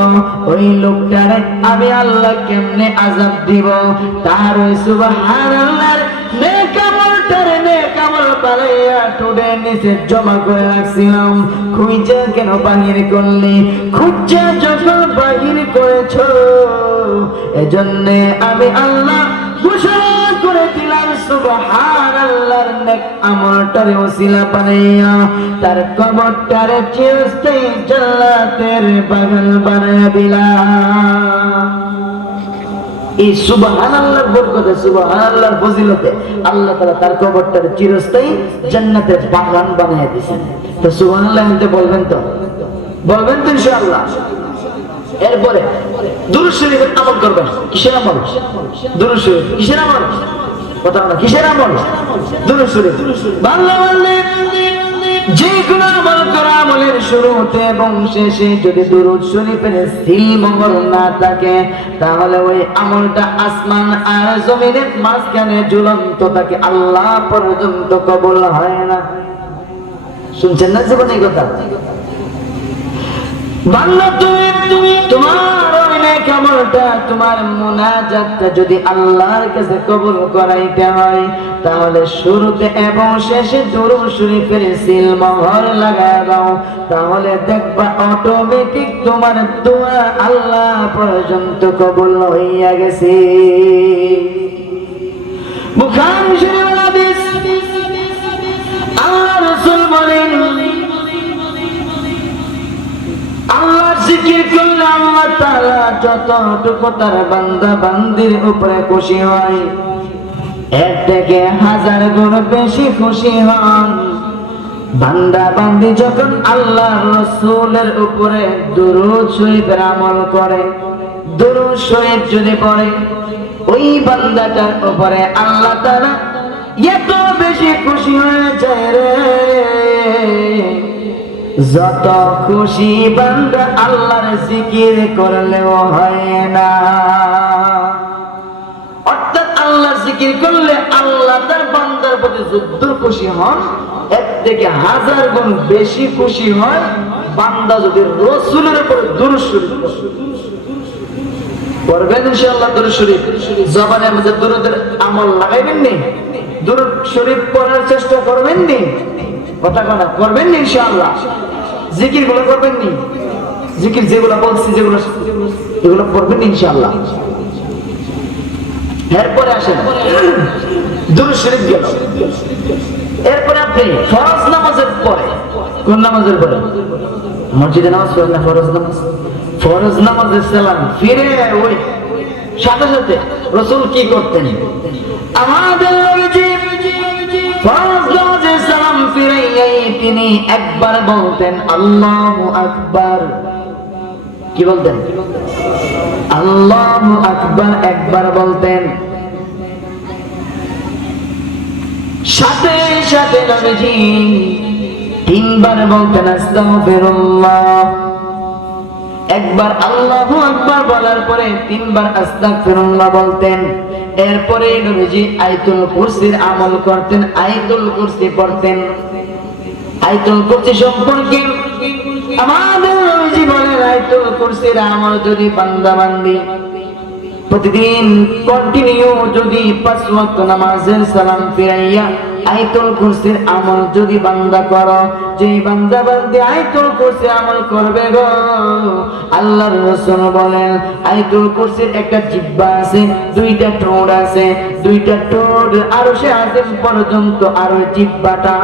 ওই লোকটারে আমি আল্লাহ কেমনে আযাব দিব? তার ওই সুবহানাল্লাহর নেক আমলটারে নেক আমল বানাইয়া ঠোঁটের নিচে জমা করে রাখছিলাম, খুঁজে কেন বাহির করলি? খুঁজে যখন বাহির করেছো এজন্য আমি আল্লাহ ঘোষণা করে দিলাম সুবহানাল্লাহর নেক আমলটারে ওসিলা বানাইয়া তার কবরটারে চিরস্থায়ী জান্নাতের বাগান বানাইয়া দিলাম। এই সুবহানাল্লাহর বরকতে, সুবহানাল্লাহর ফজিলতে আল্লাহ তাআলা তার কবরটারে চিরস্থায়ী জান্নাতের বাগান বানাইয়া দিয়েছেন। তো সুবহানাল্লাহ বলতে বলবেন তো? বলবেন তো ইনশাআল্লাহ? এরপরে দুরূদ শরীফের আমল করবেন। কিসের আমল? দুরূদ শরীফ। কিসের আমল? কথা বলা, কিসের আমল? দুরূদ শরীফ। বাংলা বললে যে কোনো আমল করা, আমলের শুরুতে এবং শেষে যদি দুরূদ শরীফের সিল মোহর না থাকে, তাহলে ওই আমলটা আসমান আর জমিনের মাঝখানে ঝুলন্ত থাকে, আল্লাহ পর্যন্ত কবুল হয় না। শুনছেন না জীবনে এই কথা? বান্দা তুমি তোমার ওই নেক আমলটা তোমার মুনাজাতটা যদি আল্লাহর কাছে কবুল করাইতে হয় তাহলে শুরুতে এবং শেষে দুরূদ শরীফের সিল মোহর লাগায় দাও, তাহলে দেখবা অটোমেটিক তোমার দোয়া আল্লাহ পর্যন্ত কবুল হইয়া গেছে। বুখারী শরীফের হাদিস, আল্লাহ রাসূল বলেন আল্লাহর জিকির করলে আল্লাহ তাআলা যতটুকু তার বান্দা বান্দির উপরে খুশি হয় এর থেকে 1000 গুণ বেশি খুশি হন বান্দা বান্দি যখন আল্লাহর রাসূলের উপরে দুরূদ শরীফের আমল করে। দুরূদ শরীফ যদি পড়ে ওই বান্দাটার উপরে আল্লাহ তাআলা এত বেশি খুশি হয়ে যায় রে, যত খুশি বান্দা আল্লাহর জিকির করলেও হয় না। অর্থাৎ আল্লাহর জিকির করলে আল্লাহ তার বান্দার প্রতি যত খুশি হন এর থেকে 1000 গুণ বেশি খুশি হয় বান্দা যদি রাসূলের উপর দুরূদ শরীফ পড়বেন। ইনশাআল্লাহ দুরূদ শরীফ জবানের মধ্যে দুরূদের আমল লাগাইবেন নি, দুরূদ শরীফ পড়ার চেষ্টা করবেন নি, কথা কথা করবেন নি ইনশাআল্লাহ। জিকির গুলো করবেন নি, জিকির যেগুলো বলছি যেগুলো এগুলো পড়বেন ইনশাআল্লাহ। এরপরে আসেন দুরূদ শরীফ গেল, এরপরে আপনি ফরজ নামাজের পরে, কোন নামাজের পরে? মসজিদে নামাজ পড়েন না ফরজ নামাজ, ফরজ নামাজের সালাম ফিরে ওই সাথে সাথে রাসূল কি করতেন? আমাদের নবীজি ফরজ নামাজের সালাম ফিরাইয়াই তিনি একবার বলতেন আল্লাহু আকবার। কি বলতেন? আল্লাহু আকবার একবার বলতেন, সাথে সাথে নবীজি 3 বার বলতেন আস্তাগফিরুল্লাহ। একবার আল্লাহু আকবার বলার পরে 3 বার আস্তাগফিরুল্লাহ বলতেন। এরপরে নবীজি আয়াতুল কুরসির আমল করতেন, আয়াতুল কুরসি পড়তেন। আয়াতুল কুরসি সম্পর্কে আমাদের নবীজি বলেন আয়াতুল কুরসির আমল যদি বান্দা বান্দি প্রতিদিন কন্টিনিউ যদি 5 ওয়াক্ত নামাজের সালাম ফিরাইয়া আয়াতুল কুরসির আমল যদি বান্দা করো, যে বান্দা বান্দি আয়াতুল কুরসির আমল করবে গো, আল্লাহর রাসূল বলেন আয়াতুল কুরসির একটা জিহ্বা আছে, 2টা ঠোঁট আছে, 2টা ঠোঁট আরশে আজিম পর্যন্ত, আর ওই জিহ্বাটা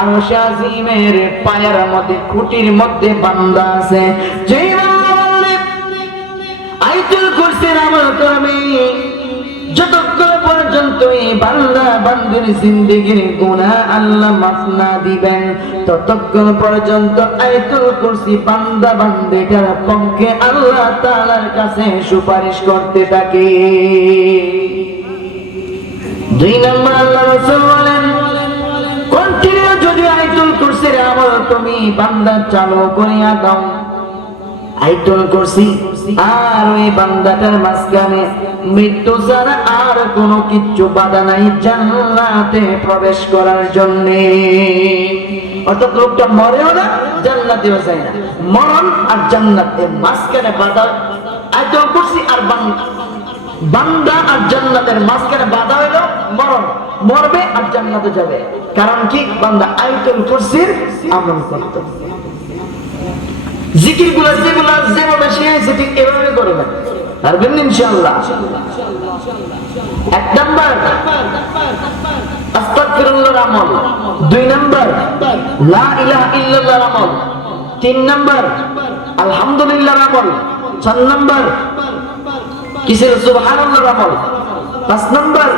আরশে আজিমের পায়ের মধ্যে খুঁটির মধ্যে বান্দা আছে। যে আয়াতুল কুরসির আমল করবে যতক্ষণ পর্যন্ত এই বান্দা বান্দির জিন্দেগির গুনাহ আল্লাহ মাফ না দিবেন ততক্ষণ পর্যন্ত আয়াতুল কুরসি বান্দা বান্দিটার পক্ষে আল্লাহ তাআলার কাছে সুপারিশ করতে থাকে। 2 নম্বর আল্লাহ রাসূল বলেন কন্টিনিউ যদি আয়াতুল কুরসির আমল তুমি বান্দা চালু করিয়া দাও, আয়াতুল কুরসি আর ওই বান্দাটার মাঝখানে মৃত্যু ছাড়া আর কোনো কিছু বাধা নাই জান্নাতে প্রবেশ করার জন্য। অর্থাৎ লোকটা মরেও না জান্নাতেও যায় না, মরণ আর জান্নাতের মাঝখানে বাধা। আয়াতুল কুরসি আর বান্দা আর জান্নাতের মাঝখানে বাধা হলো মরণ, মরবে আর জান্নাতে যাবে। কারণ কি? বান্দা আয়াতুল কুরসির আমল করত। জিকির গুলা যেগুলা যেভাবে শিখেছে ঠিক এভাবে করবেন, পারবেন ইনশাআল্লাহ। 1 নাম্বার আস্তাগফিরুল্লাহর আমল, 2 নাম্বার লা ইলাহা ইল্লাল্লাহর আমল, 3 নাম্বার আলহামদুলিল্লাহর আমল, 4 নাম্বার কিসের সুবহানাল্লাহর আমল, 5 নাম্বার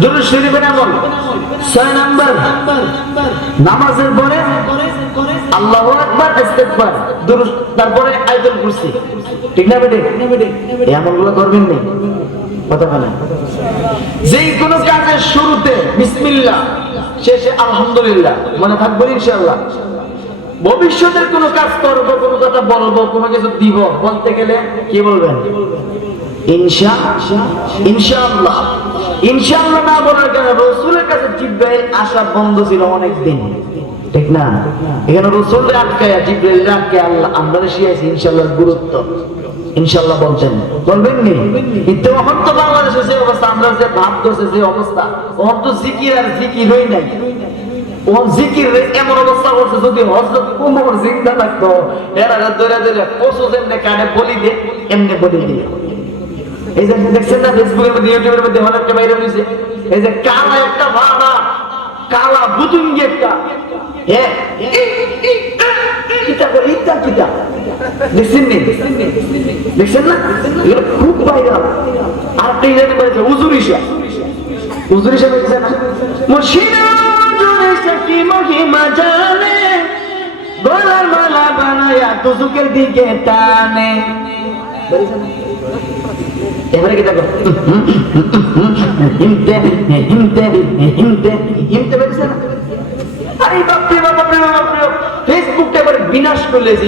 দুরূদ শরীফের আমল, 6 নাম্বার নামাজের পরে আল্লাহু আকবার ইস্তিগফার দুরূদ, তারপরে আয়াতুল কুরসি। ঠিক না বেটে? এই আমলগুলো করবেন না, কথা বলেন। যেই কোনো কাজের শুরুতে বিসমিল্লাহ, শেষে আলহামদুলিল্লাহ, মনে থাকবে ইনশাআল্লাহ। ভবিষ্যতের কোনো কাজ করব, কোনো কথা বলবো, কোনো কিছু দিব, বলতে গেলে কি বলবেন? ইনশাআল্লাহ। ইনশাআল্লাহ না বলার কারণে রাসূলের কাছে জিবরাইল আসা বন্ধ ছিল অনেক দিন, ঠিক না? এখানে রাসূলকে আটকায়া জিবরাইলকে আটকে আল্লাহ আমরা শিখাইছি ইনশাআল্লাহর গুরুত্ব। ইনশাআল্লাহ বলবেন নি? কিন্তু এখন তো বাংলাদেশে যে অবস্থা, আমরা যে ভাব করছে যে অবস্থা, ওহন তো জিকির আর জিকির হই নাই। ওহন জিকির এমন অবস্থা করছে, যদি হযরত ওমর জিন্দা থাকতো এরা ধরে ধরে পশু যেমনে কানে বলি দে এমনি বলি দিয়ে। এই যে দেখছেন না ফেসবুকের মধ্যে, ইউটিউবের মধ্যে অনেকটা বাইরে হয়েছে, এই যে কালা একটা ভাড়া, কালা বুতুঙ্গি একটা, কিতা করে ইতা কিতা দেখছেন নি? দেখছেন না? এগুলো খুব ভাইরাল। আর একটা ইরানি বলেছে উজুরিশা, উজুরিশা দেখছেন না? মুর্শিদা উজুরিশা কি মহিমা জানে, গলার মালা বানায়া দুজুকের দিকে টানে। এবারে কি দেখো হিমতে হিমতে হিমতে হিমতে বেরিয়েছে না? আরে বাপরে বাপরে বাপরে, ফেসবুকটা এবারে বিনাশ করলে, যে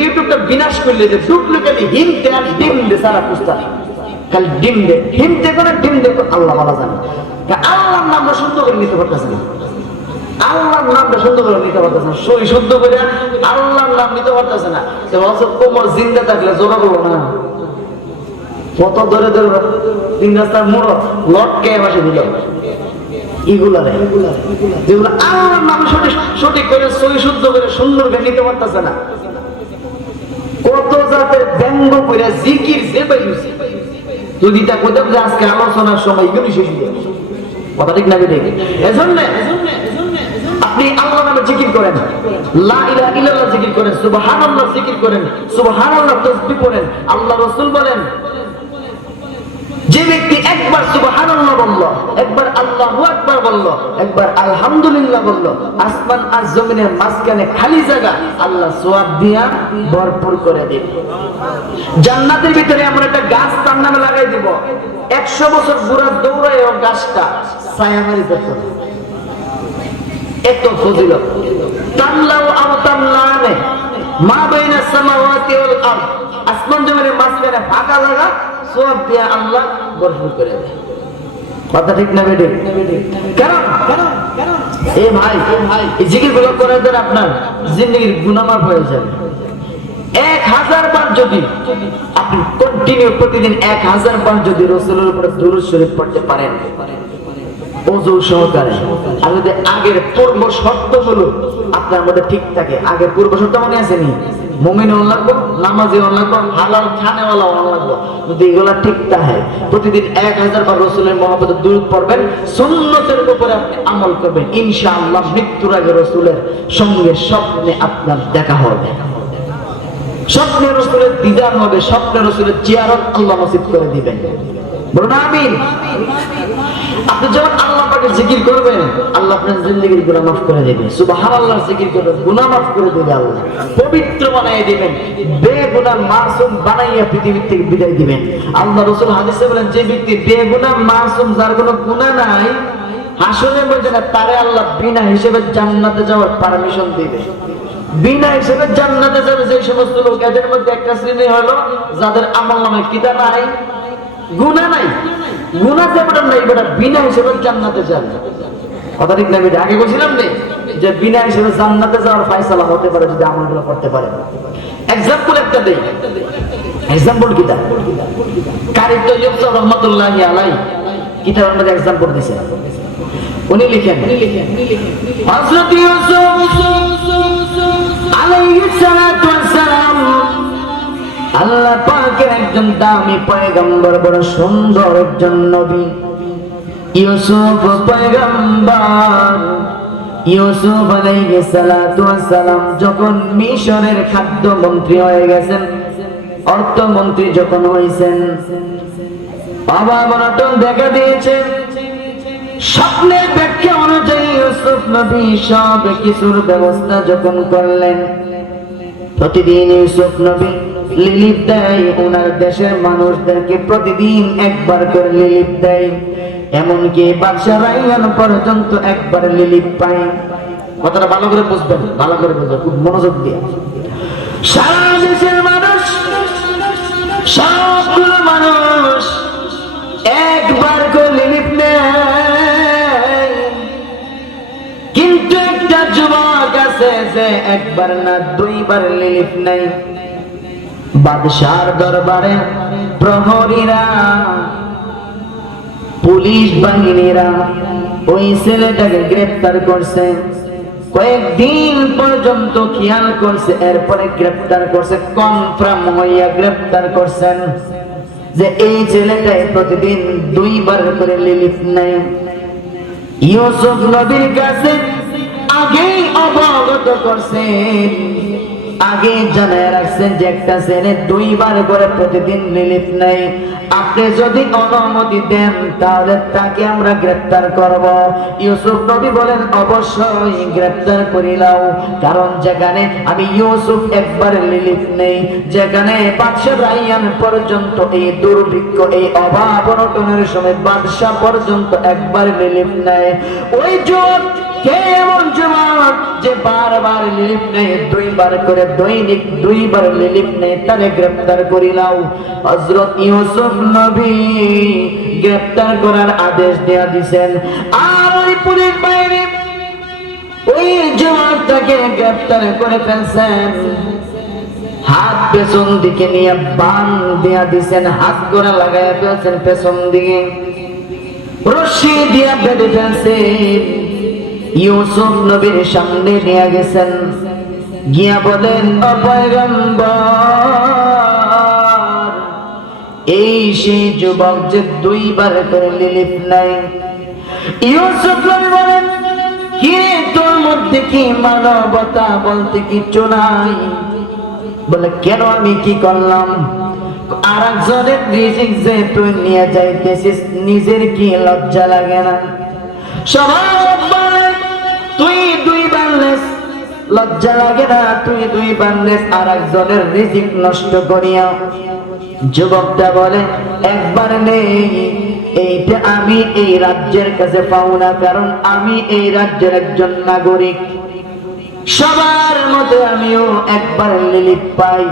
ইউটিউবটা বিনাশ করলে, যে ডুপ্লিকেটলি হিমতে আর ডিম দে সারা পুস্তা, খালি ডিম দে হিমতে করে ডিম দে, আল্লাহ ভালো জানে। আল্লাহর নামটা শুদ্ধ করে নিতে পারতেছে না, আল্লাহর নামটা শুদ্ধ করে নিতে পারতেছে না, সই শুদ্ধ করে আল্লাহর নাম নিতে পারতেছে না। সে বলছে কোমর জিন্দা থাকলে জোড়া বলবো না, কত ধরে ধরে তিন রাস্তার মোড় লটকে বসে দিল। এগুলারে যেগুলো আল্লাহর নাম সঠিক করে সহি শুদ্ধ করে সুন্দর করে নিতে পারতেছে না, কত জাতের ব্যঙ্গ করে জিকির যে বাইছে, যদি তা কোথাও যে আজকে আলোচনার সময় এগুলি শেষ হয়ে যাবে, কথা ঠিক না বেঠিক? এজন্য আপনি আল্লাহর নামে জিকির করেন, লা ইলাহা ইল্লাল্লাহ জিকির করেন, সুবহানাল্লাহ জিকির করেন, সুবহানাল্লাহ তাসবিহ করেন। আল্লাহ রাসূল বলেন, যে ব্যক্তি একবার সুবহানাল্লাহ বলল, একবার আল্লাহু আকবার বলল, একবার আলহামদুলিল্লাহ বলল, আসমান আর জমিনের মাঝখানে খালি জায়গা আল্লাহ সওয়াব দিয়া ভরপুর করে দিবে। জান্নাতের ভিতরে এমন একটা গাছ তার নামে লাগাই দিব, 100 বছর বুড়া দৌড়ায় ও গাছটা ছায়া মারি করতে, এত ফজিলত। তামলাউ আও তামলানে মা বাইনা সামাওয়াতি ওয়াল আরদ, আসমান জমিনের মাঝখানে ফাঁকা জায়গা সওয়াব দিয়া আল্লাহ ভরপুর করে দেয়। কথা ঠিক না বেঠিক? কেন এই ভাই এই জিকিরগুলো করার দ্বারা আপনার জিন্দেগির গুনাহ মাফ হয়ে যাবে। 1000 বার যদি আপনি কন্টিনিউ প্রতিদিন 1000 বার যদি রাসূলের উপরে দুরূদ শরীফ পড়তে পারেন ওযু সহকারে, আর যদি আগের পূর্ব শর্তগুলো আপনার মধ্যে ঠিক থাকে, আগের পূর্ব শর্ত মনে আছে নি? মুমিন হওয়া লাগবে, নামাজি হওয়া লাগবে, হালাল খানেওয়ালা হওয়া লাগবে। যদি এগুলা ঠিক থাকে, প্রতিদিন 1000 বার রাসূলের মহব্বতে দুরূদ পড়বেন, সুন্নতের উপরে আপনি আমল করবেন, ইনশাআল্লাহ মৃত্যুর আগে রাসূলের সঙ্গে স্বপ্নে আপনার দেখা হবে, স্বপ্নে রাসূলের দিদার হবে, স্বপ্নে রাসূলের জিয়ারত আল্লাহ নসিব করে দিবেন। বলুন আমিন। আপনি যখন আল্লাহ পাকের জিকির করবেন, আল্লাহ আপনার জিন্দেগির গুনাহ মাফ করে দেবে। সুবহানাল্লাহ জিকির করবেন, গুনাহ মাফ করে দেবে আল্লাহ, পবিত্র বানায় দিবেন, বেগুনাহ মাসুম বানাইয়া পৃথিবী থেকে বিদায় দিবেন। আল্লাহ রাসূল হাদিসে বলেন, যে ব্যক্তি বেগুনাহ মাসুম, যার কোনো গুনাহ নাই, হাসরের ময়দানে তারে আল্লাহ বিনা হিসেবে জান্নাতে যাওয়ার পারমিশন দিবে। বিনা হিসেবে জান্নাতে যাবে যে সমস্ত লোক, এদের মধ্যে একটা শ্রেণী হলো যাদের আমলনামায় কিতা নাই, গুনাহ নাই, গুনাহ যেমন নাই, বেটা বিনা হিসেবে জান্নাতে যাবে। কথা ঠিক না? আগে বলছিলাম না যে বিনা হিসেবে জান্নাতে যাওয়ার ফয়সালা হতে পারে যদি আমলগুলো করতে পারে। এক্সাম্পল একটা দেই, এক্সাম্পল কিতা কারি তৈয়ব সাহেব রহমাতুল্লাহি আলাইহি কিতাবের মধ্যে এক্সাম্পল দিয়েছে। উনি লিখেন, হযরত ইউসুফ আলাইহিস সালাতু ওয়াস সালাম আল্লাহ পাকের একজন দামি পয়গম্বর, বড় সুন্দর একজন নবী। ইউসুফ পয়গম্বর, ইউসুফ আলাইহিস সালাতু ওয়াস সালাম যখন মিশরের খাদ্য মন্ত্রী হয়ে গেছেন, অর্থমন্ত্রী যখন হয়েছেন, অভাব-অনটন দেখা দিয়েছে। স্বপ্নের ব্যাখ্যা অনুযায়ী ইউসুফ নবী সব কিছুর ব্যবস্থা যখন করলেন, প্রতিদিন ইউসুফ নবী লিলিপ দেয়, ওনার দেশের মানুষদেরকে প্রতিদিন একবার করে লিলিপ দেয়, এমনকি বাদশা রাইয়ান পর্যন্ত একবার লিলিপ পায়। কথাটা ভালো করে বুঝবেন, ভালো করে বুঝবেন, খুব মনোযোগ দিয়ে। সারা দেশের মানুষ, সবগুলো মানুষ একবার করে লিলিপ নেয়, কিন্তু একটা যুবক আছে যে একবার না 2বার লিলিপ নেয়। বাদশার দরবারে প্রহরীরা, পুলিশ বাহিনীরা ওই ছেলেটাকে গ্রেফতার করছে। কয়েকদিন পর্যন্ত খেয়াল করছে, এরপরে গ্রেফতার করছে। কনফার্ম হইয়া গ্রেফতার করছেন যে এই ছেলেটাই প্রতিদিন 2 বার করে লিলিফ নেয়। ইউসুফ নবীর কাছে আগেই অবগত করছেন, আগে জানায় রাখছেন যে একটা ছেলে 2 বার করে প্রতিদিন লিলিফ নেয়। আপনি যদি অনুমতি দেন তাহলে তাকে আমরা গ্রেফতার করব। ইউসুফ নবী বলেন, অবশ্যই গ্রেফতার করিলাও, কারণ যেখানে আমি ইউসুফ একবার লিলিফ নেই, যেখানে বাদশা রাইয়ান পর্যন্ত এই দুর্ভিক্ষ, এই অভাব অনটনের সময় বাদশা পর্যন্ত একবার লিলিফ নেয়, ওই যুগ কেমন যুবক যে বারবার লিলিফ নেয়, 2 বার করে দৈনিক 2 বার লিলিফ নেয়, তারে গ্রেফতার করিলাও। হযরত ইউসুফ নবী গ্রেফতার করার আদেশ দেয়া দিয়েছেন। আর ওই পুলিশ বাহিনী ওই যুবকটাকে গ্রেফতার করে ফেলছেন। হাত পেছন দিকে নিয়ে বান দেয়া দিয়েছেন, হাত গোড়া লাগাইয়া ফেলছেন পেছন দিকে, রশি দিয়া বেঁধে ফেলছেন। ইউসুফ নবীর সামনে নিয়ে গেছেন, গিয়া বলেন, ও পয়গম্বর, এই সেই যুবক যে 2 বার করে লিলিফ নাই। ইউসুফ নবী বলেন, কি তোর মধ্যে কি মানবতা বলতে কিচ্ছু নাই? বলে, কেন, আমি কি করলাম? আর একজনের রিজিক যে তুই নিয়ে যাইতেছিস, নিজের কি লজ্জা লাগে না? সবাই তুই 2 বার নেস, লজ্জা লাগে না? তুই 2 বার নেস আর একজনের রিজিক নষ্ট করিয়া। যুবকটা বলে, একবার নেই, এইটা আমি এই রাজ্যের কাছে পাও না, কারণ আমি এই রাজ্যের একজন নাগরিক, সবার মতো আমিও একবার লিলিফ পাই।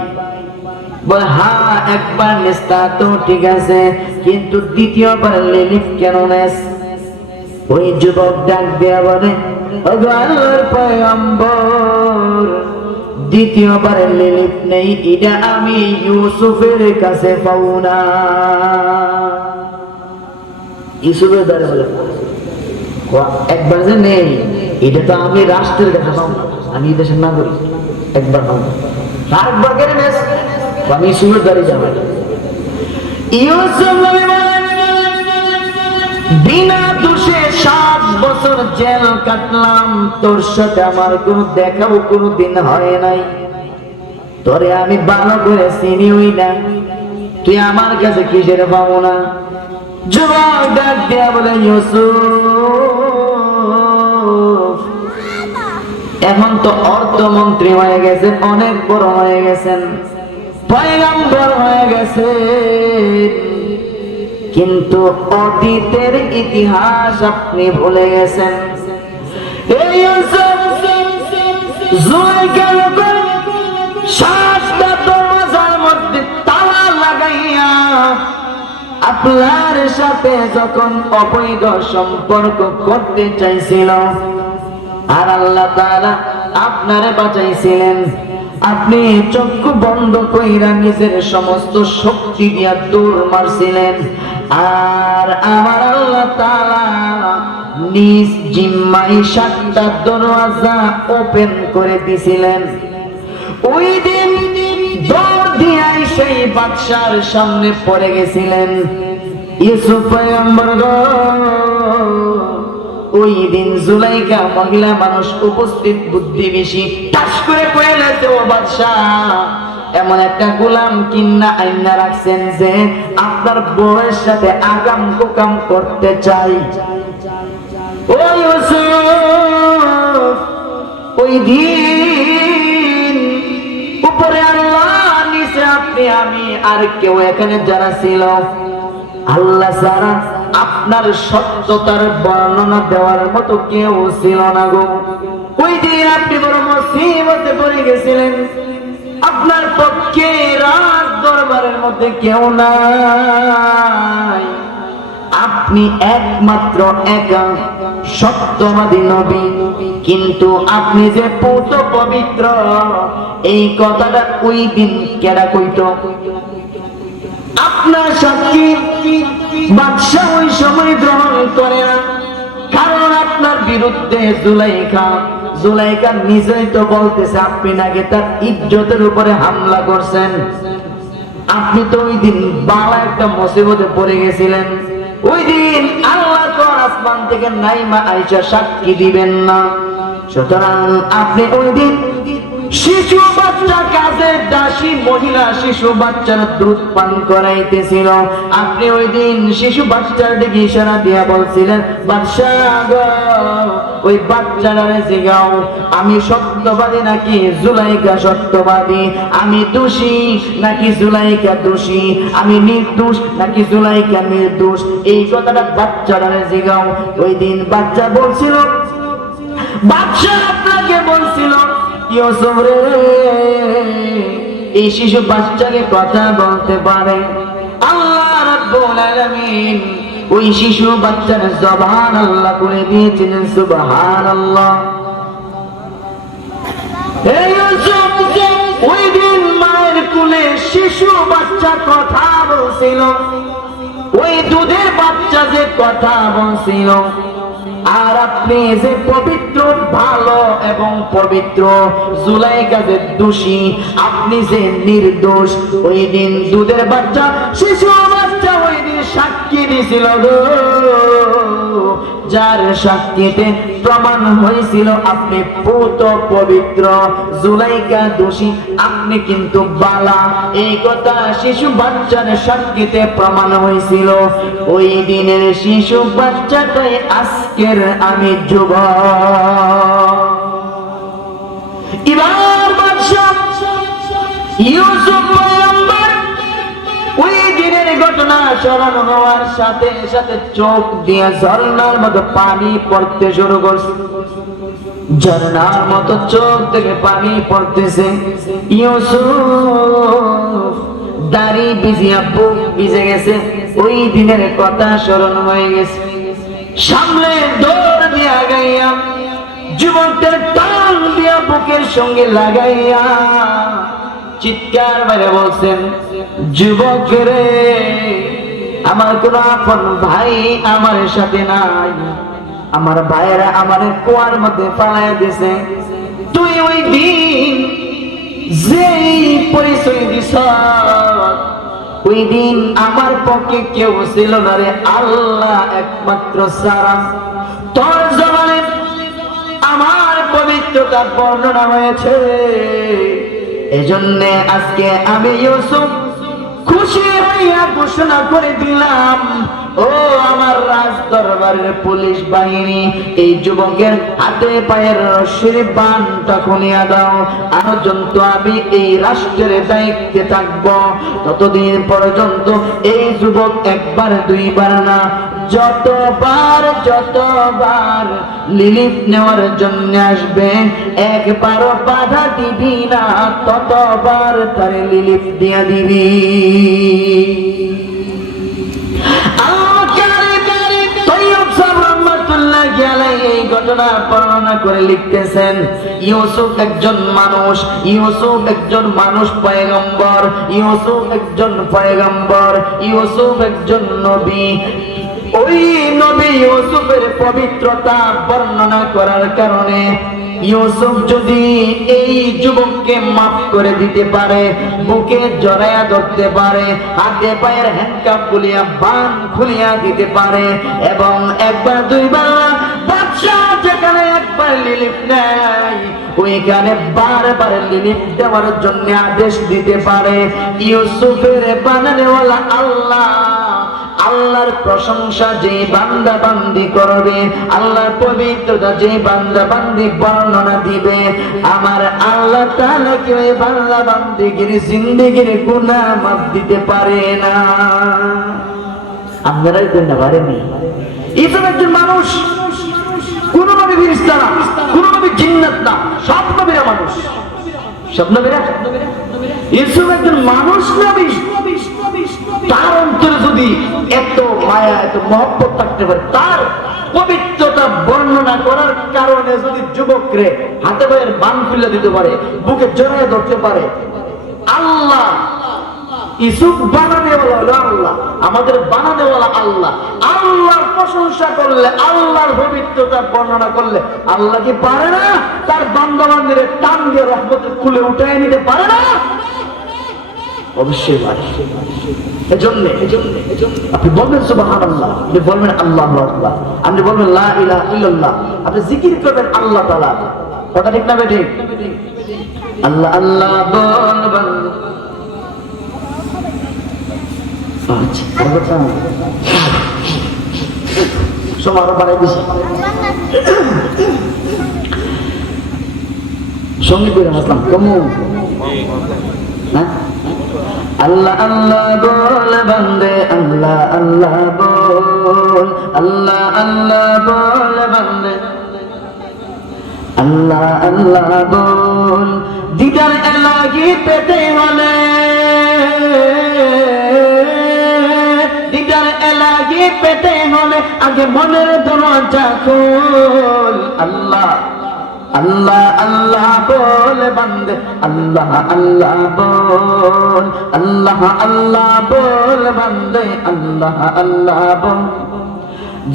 বলে, হ্যাঁ একবার নেস, তা তো ঠিক আছে, কিন্তু দ্বিতীয়বার লিলিফ কেন নেস? ওই যুবক ডাক দেয়া বলে, ওগো আল্লাহর পয়গম্বর, দ্বিতীয়বার লিলিফ নেই, এটা আমি ইউসুফের কাছে পাও না। ইউসুফের দ্বারা বলে, একবার যে নেই, এটা তো আমি রাষ্ট্রের কাছে পাও না, আমি দেশের নাগরিক, একবার পাও না, আরেকবার কেন নেস? আমি ইউসুফের দ্বারে যাবো। ইউসুফ নবী বলেন, বিনা দোষে 7 বছর জেল কাটলাম, তোর সাথে আমার কোনো দেখাও কোনো দিন হয় নাই, তোরে আমি ভালো করে চিনিই না, তুই আমার কাছে কিসের পাবো না? যুবক ডাক দেয়া বলে, ইউসুফ, এখন তো অর্থমন্ত্রী হয়ে গেছেন, অনেক বড় হয়ে গেছেন, পয়গম্বর হয়ে গেছে, কিন্তু অতীতের ইতিহাস আপনি ভুলে গেছেন। এই ইউসুফ, জুলাইখার উপর 7টা দরওয়াজার মধ্যে তালা লাগাইয়া আপনার সাথে যখন অবৈধ সম্পর্ক করতে চাইছিল, আর আল্লাহ তাআলা আপনারে বাঁচাইছিলেন, আপনি চক্ষু বন্ধ কইরা নিজের সমস্ত শক্তি দিয়া দৌড় মারছিলেন, আর আমার আল্লাহ তাআলা নিজ জিম্মায় 7টা দরওয়াজা ওপেন করে দিছিলেন। ওই দিন দৌড় দিয়াই সেই বাদশার সামনে পড়ে গেছিলেন। ইউসুফ পয়গম্বর গো, ওই দিন জুলাইখা মহিলা মানুষ উপস্থিত, বুদ্ধি বেশি, টাস করে কইলেছে, ও বাদশা, এমন একটা গোলাম কিন্না আইনা রাখছেন যে আপনার বউয়ের সাথে আগাম কুকাম করতে চাই। ও ইউসুফ, ওই দিন উপরে আল্লাহ, নিচে আপনি, আমি আর কেউ এখানে যারা ছিল, আল্লাহ ছাড়া আপনার সত্যতার বর্ণনা দেওয়ার মতো কেউ ছিল না গো। ওই দিন আপনি বড় মুসিবতে পড়ে গেছিলেন, আপনার পক্ষে রাজ দরবারের মধ্যে কেউ নাই, আপনি একমাত্র একা সত্যবাদী নবী, কিন্তু আপনি যে পুত পবিত্র, এই কথাটা ওই দিন কেডা কইত? আপনার সাক্ষী বাদশাহ ওই সময় গ্রহণ করে না, কারণ আপনার বিরুদ্ধে জুলাইখা নিজেই তো বলতেছে আপনি নাকি তার ইজ্জতের উপরে হামলা করছেন। আপনি তো ওই দিন বালা একটা মুসিবতে পড়ে গেছিলেন। ওই দিন আল্লাহ তো আসমান থেকে নাইমা আয়েশা সাক্ষী দিবেন না। সুতরাং আপনি ওই দিন শিশু বাচ্চা, কাজের দাসী মহিলা শিশু বাচ্চার দুধ পান করাইতেছিল, আপনি ওই দিন শিশু বাচ্চার দিকে ইশারা দিয়া বলছিলেন, বাদশা গো, ওই বাচ্চাটারে জিগাও আমি সত্যবাদী নাকি জুলাইখা সত্যবাদী, আমি দোষী নাকি জুলাইখা দোষী, আমি নির্দোষ নাকি জুলাইখা নির্দোষ, এই কথাটা বাচ্চাটারে জিগাও। ওই দিন বাচ্চা বলছিল, বাদশা আপনাকে বলছিল, ইউসুফ রে, এই শিশু বাচ্চাকে কথা বলতে পারে। আল্লাহ রাব্বুল আলামিন ওই শিশু বাচ্চার জবান আল্লাহ করে দিয়েছিলেন, সুবহানাল্লাহ। এই ইউসুফ ওই দিন মায়ের কোলে শিশু বাচ্চা কথা বলছিল, ওই দুধের বাচ্চা যে কথা বলছিল, আর আপনি যে পবিত্র, ভালো এবং পবিত্র, জুলাইখা যে দোষী, আপনি যে নির্দোষ। ওই দিন দুধের বাচ্চা শিশু বাচ্চা ওই দিন সাক্ষী দিছিল গো, যার সাক্ষীতে প্রমাণ হয়েছিল আপনি পুত পবিত্র, জুলাইখা দোষী, আপনি কিন্তু বালা, এই কথা শিশু বাচ্চার সাক্ষীতে প্রমাণ হয়েছিল। ওই দিনের শিশু বাচ্চাটাই আজকের আমি যুবক। এবার বাদশা ইউসুফ পয়গম্বর ওই দিনের ঘটনা স্মরণ হওয়ার সাথে সাথে চোখ দিয়ে ঝর্ণার মতো পানি পড়তে শুরু করছে, ঝর্ণার মতো চোখ থেকে পানি পড়তেছে। ইউসুফ দাড়ি ভিজিয়া বুক ভিজে গেছে, ওই দিনের কথা স্মরণ হয়ে গেছে। সামনে দৌড় দিয়া গাইয়া যুবকদের টান দিয়া বুকের সঙ্গে লাগাইয়া চিৎকার মেরে বলছেন, যুবক রে, আমার কোন আপন ভাই আমার সাথে নাই, আমার ভাইয়েরা আমার কুয়ার মধ্যে পালাইয়া দিছে, তুই ওই দিন যেই পরিচয় দিছ, ওই দিন আমার পক্ষে কেউ ছিল না রে, আল্লাহ একমাত্র ছাড়া। তোর জবানে আমার পবিত্রতা বর্ণনা হয়েছে, এজন্য আজকে আমি ইউসুফ খুশি হইয়া ঘোষণা করে দিলাম, ও আমার রাজ দরবারের পুলিশ বাহিনী, এই যুবকের হাতে পায়ের রশির বানটা খুলিয়া দাও, আর পর্যন্ত আমি এই রাষ্ট্রের দায়িত্বে থাকব, ততদিন পর্যন্ত এই যুবক একবার দুইবার না, যতবার লিলিপ নেওয়ার জন্য আসবে, একবারও বাধা দিবি না, ততবার তার লিলিপ দিয়া দিবি। এই ঘটনা বর্ণনা করে লিখতেছেন, ইউসুফ একজন মানুষ, ইউসুফ একজন মানুষ পয়গম্বর, ইউসুফ একজন পয়গম্বর, ইউসুফ একজন নবী। ওই নবী ইউসুফের পবিত্রতা বর্ণনা করার কারণে ইউসুফ যদি এই যুবককে মাফ করে দিতে পারে, বুকে জড়াইয়া ধরতে পারে, হাতে পায়ের হ্যান্ডকাপ খুলিয়া বান খুলিয়া দিতে পারে, এবং একবার দুইবার বাদশা যেখানে একবার লিলিপ নেয় ওইখানে বারবার লিলিপ দেওয়ার জন্য আদেশ দিতে পারে, ইউসুফের বানানেওয়ালা আল্লাহ, আল্লাহর প্রশংসা যে বান্দা বান্দি করবে, আল্লাহর পবিত্রতা যে বান্দা বান্দি বর্ণনা দিবে, আমার আল্লাহ তাআলা কি ওই বান্দা বান্দির জিন্দেগির গুনাহ মাফ দিতে পারে না? আপনারাই করতে পারেনি? ইউসুফ একজন মানুষ, কোন নবী ফেরেশতা না, কোন নবী জিন্নাত না, সব নবীরা মানুষ, সব নবীরা। ইউসুফ একজন মানুষ নবী, তার অন্তরে যদি এত মায়া এত মহব্বত থাকতে পারে? তার পবিত্রতা বর্ণনা করার কারণে যদি যুবকরে হাতে পায়ের বান খুলে দিতে পারে, বুকে জড়ায় ধরতে পারে, আল্লাহ ইসুফ বানানেওয়ালা হলো আল্লাহ, আমাদের বানানেওয়ালা আল্লাহ। আল্লাহর প্রশংসা করলে, আল্লাহর পবিত্রতা বর্ণনা করলে আল্লাহ কি পারে না তার বান্দা বান্দিরে টান দিয়ে রহমতের কুলে উঠায় নিতে পারে না? অবশ্যই পারে। এজন্য আপনি বলবেন সুবহানাল্লাহ, আপনি বলবেন আল্লাহু আকবার, আপনি বলবেন লা ইলাহা ইল্লাল্লাহ, আপনি জিকির করবেন আল্লাহ তাআলা। কথা ঠিক না বেঠিক? আল্লাহ আল্লাহ বলবেন। সবার বাড়াই দিছি সঙ্গীত করে আসলাম কমু। আল্লাহ আল্লাহ বল বান্দে, আল্লাহ আল্লাহ বল, আল্লাহ আল্লাহ বল বান্দে, আল্লাহ আল্লাহ বল। দিদার এলাহি পেতে হলে, দিদার এলাহি পেতে হলে আগে মনের দরজা খোল। আল্লাহ আল্লাহ আল্লাহ বল বান্দে, আল্লাহ আল্লাহ বল, আল্লাহ আল্লাহ বল বান্দে, আল্লাহ আল্লাহ বল।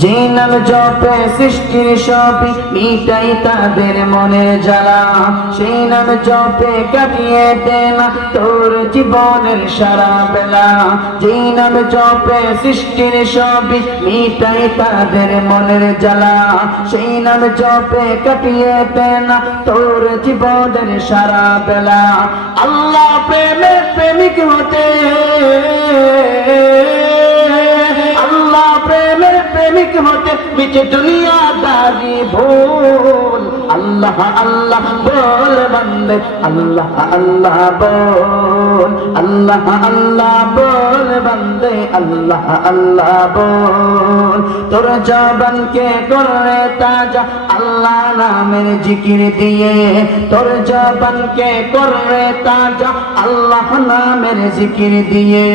যে নাম জপে সৃষ্টির সবই মিটাই তাদের মনের জ্বালা, সেই নাম জপে কাটিয়ে দে না তোর জীবনের সারা বেলা। যে নাম জপে সৃষ্টির সবই মিটাই তাদের মনের জ্বালা, সেই নাম জপে কাটিয়ে দে না তোর জীবনের সারা বেলা। আল্লাহ প্রেমের প্রেমিক হতে, আল্লাহ প্রেমের প্রেমিক হতে বিচে দুনিয়াদারি ভুল। আল্লাহ আল্লাহ বল বান্দে, আল্লাহ আল্লাহ বল, আল্লাহ আল্লাহ বল বান্দে, আল্লাহ আল্লাহ বল। তোর জবানকে করে তাজা আল্লাহ নামের জিকির দিয়ে, তোর জবানকে করে তাজা আল্লাহ নামের জিকির দিয়ে।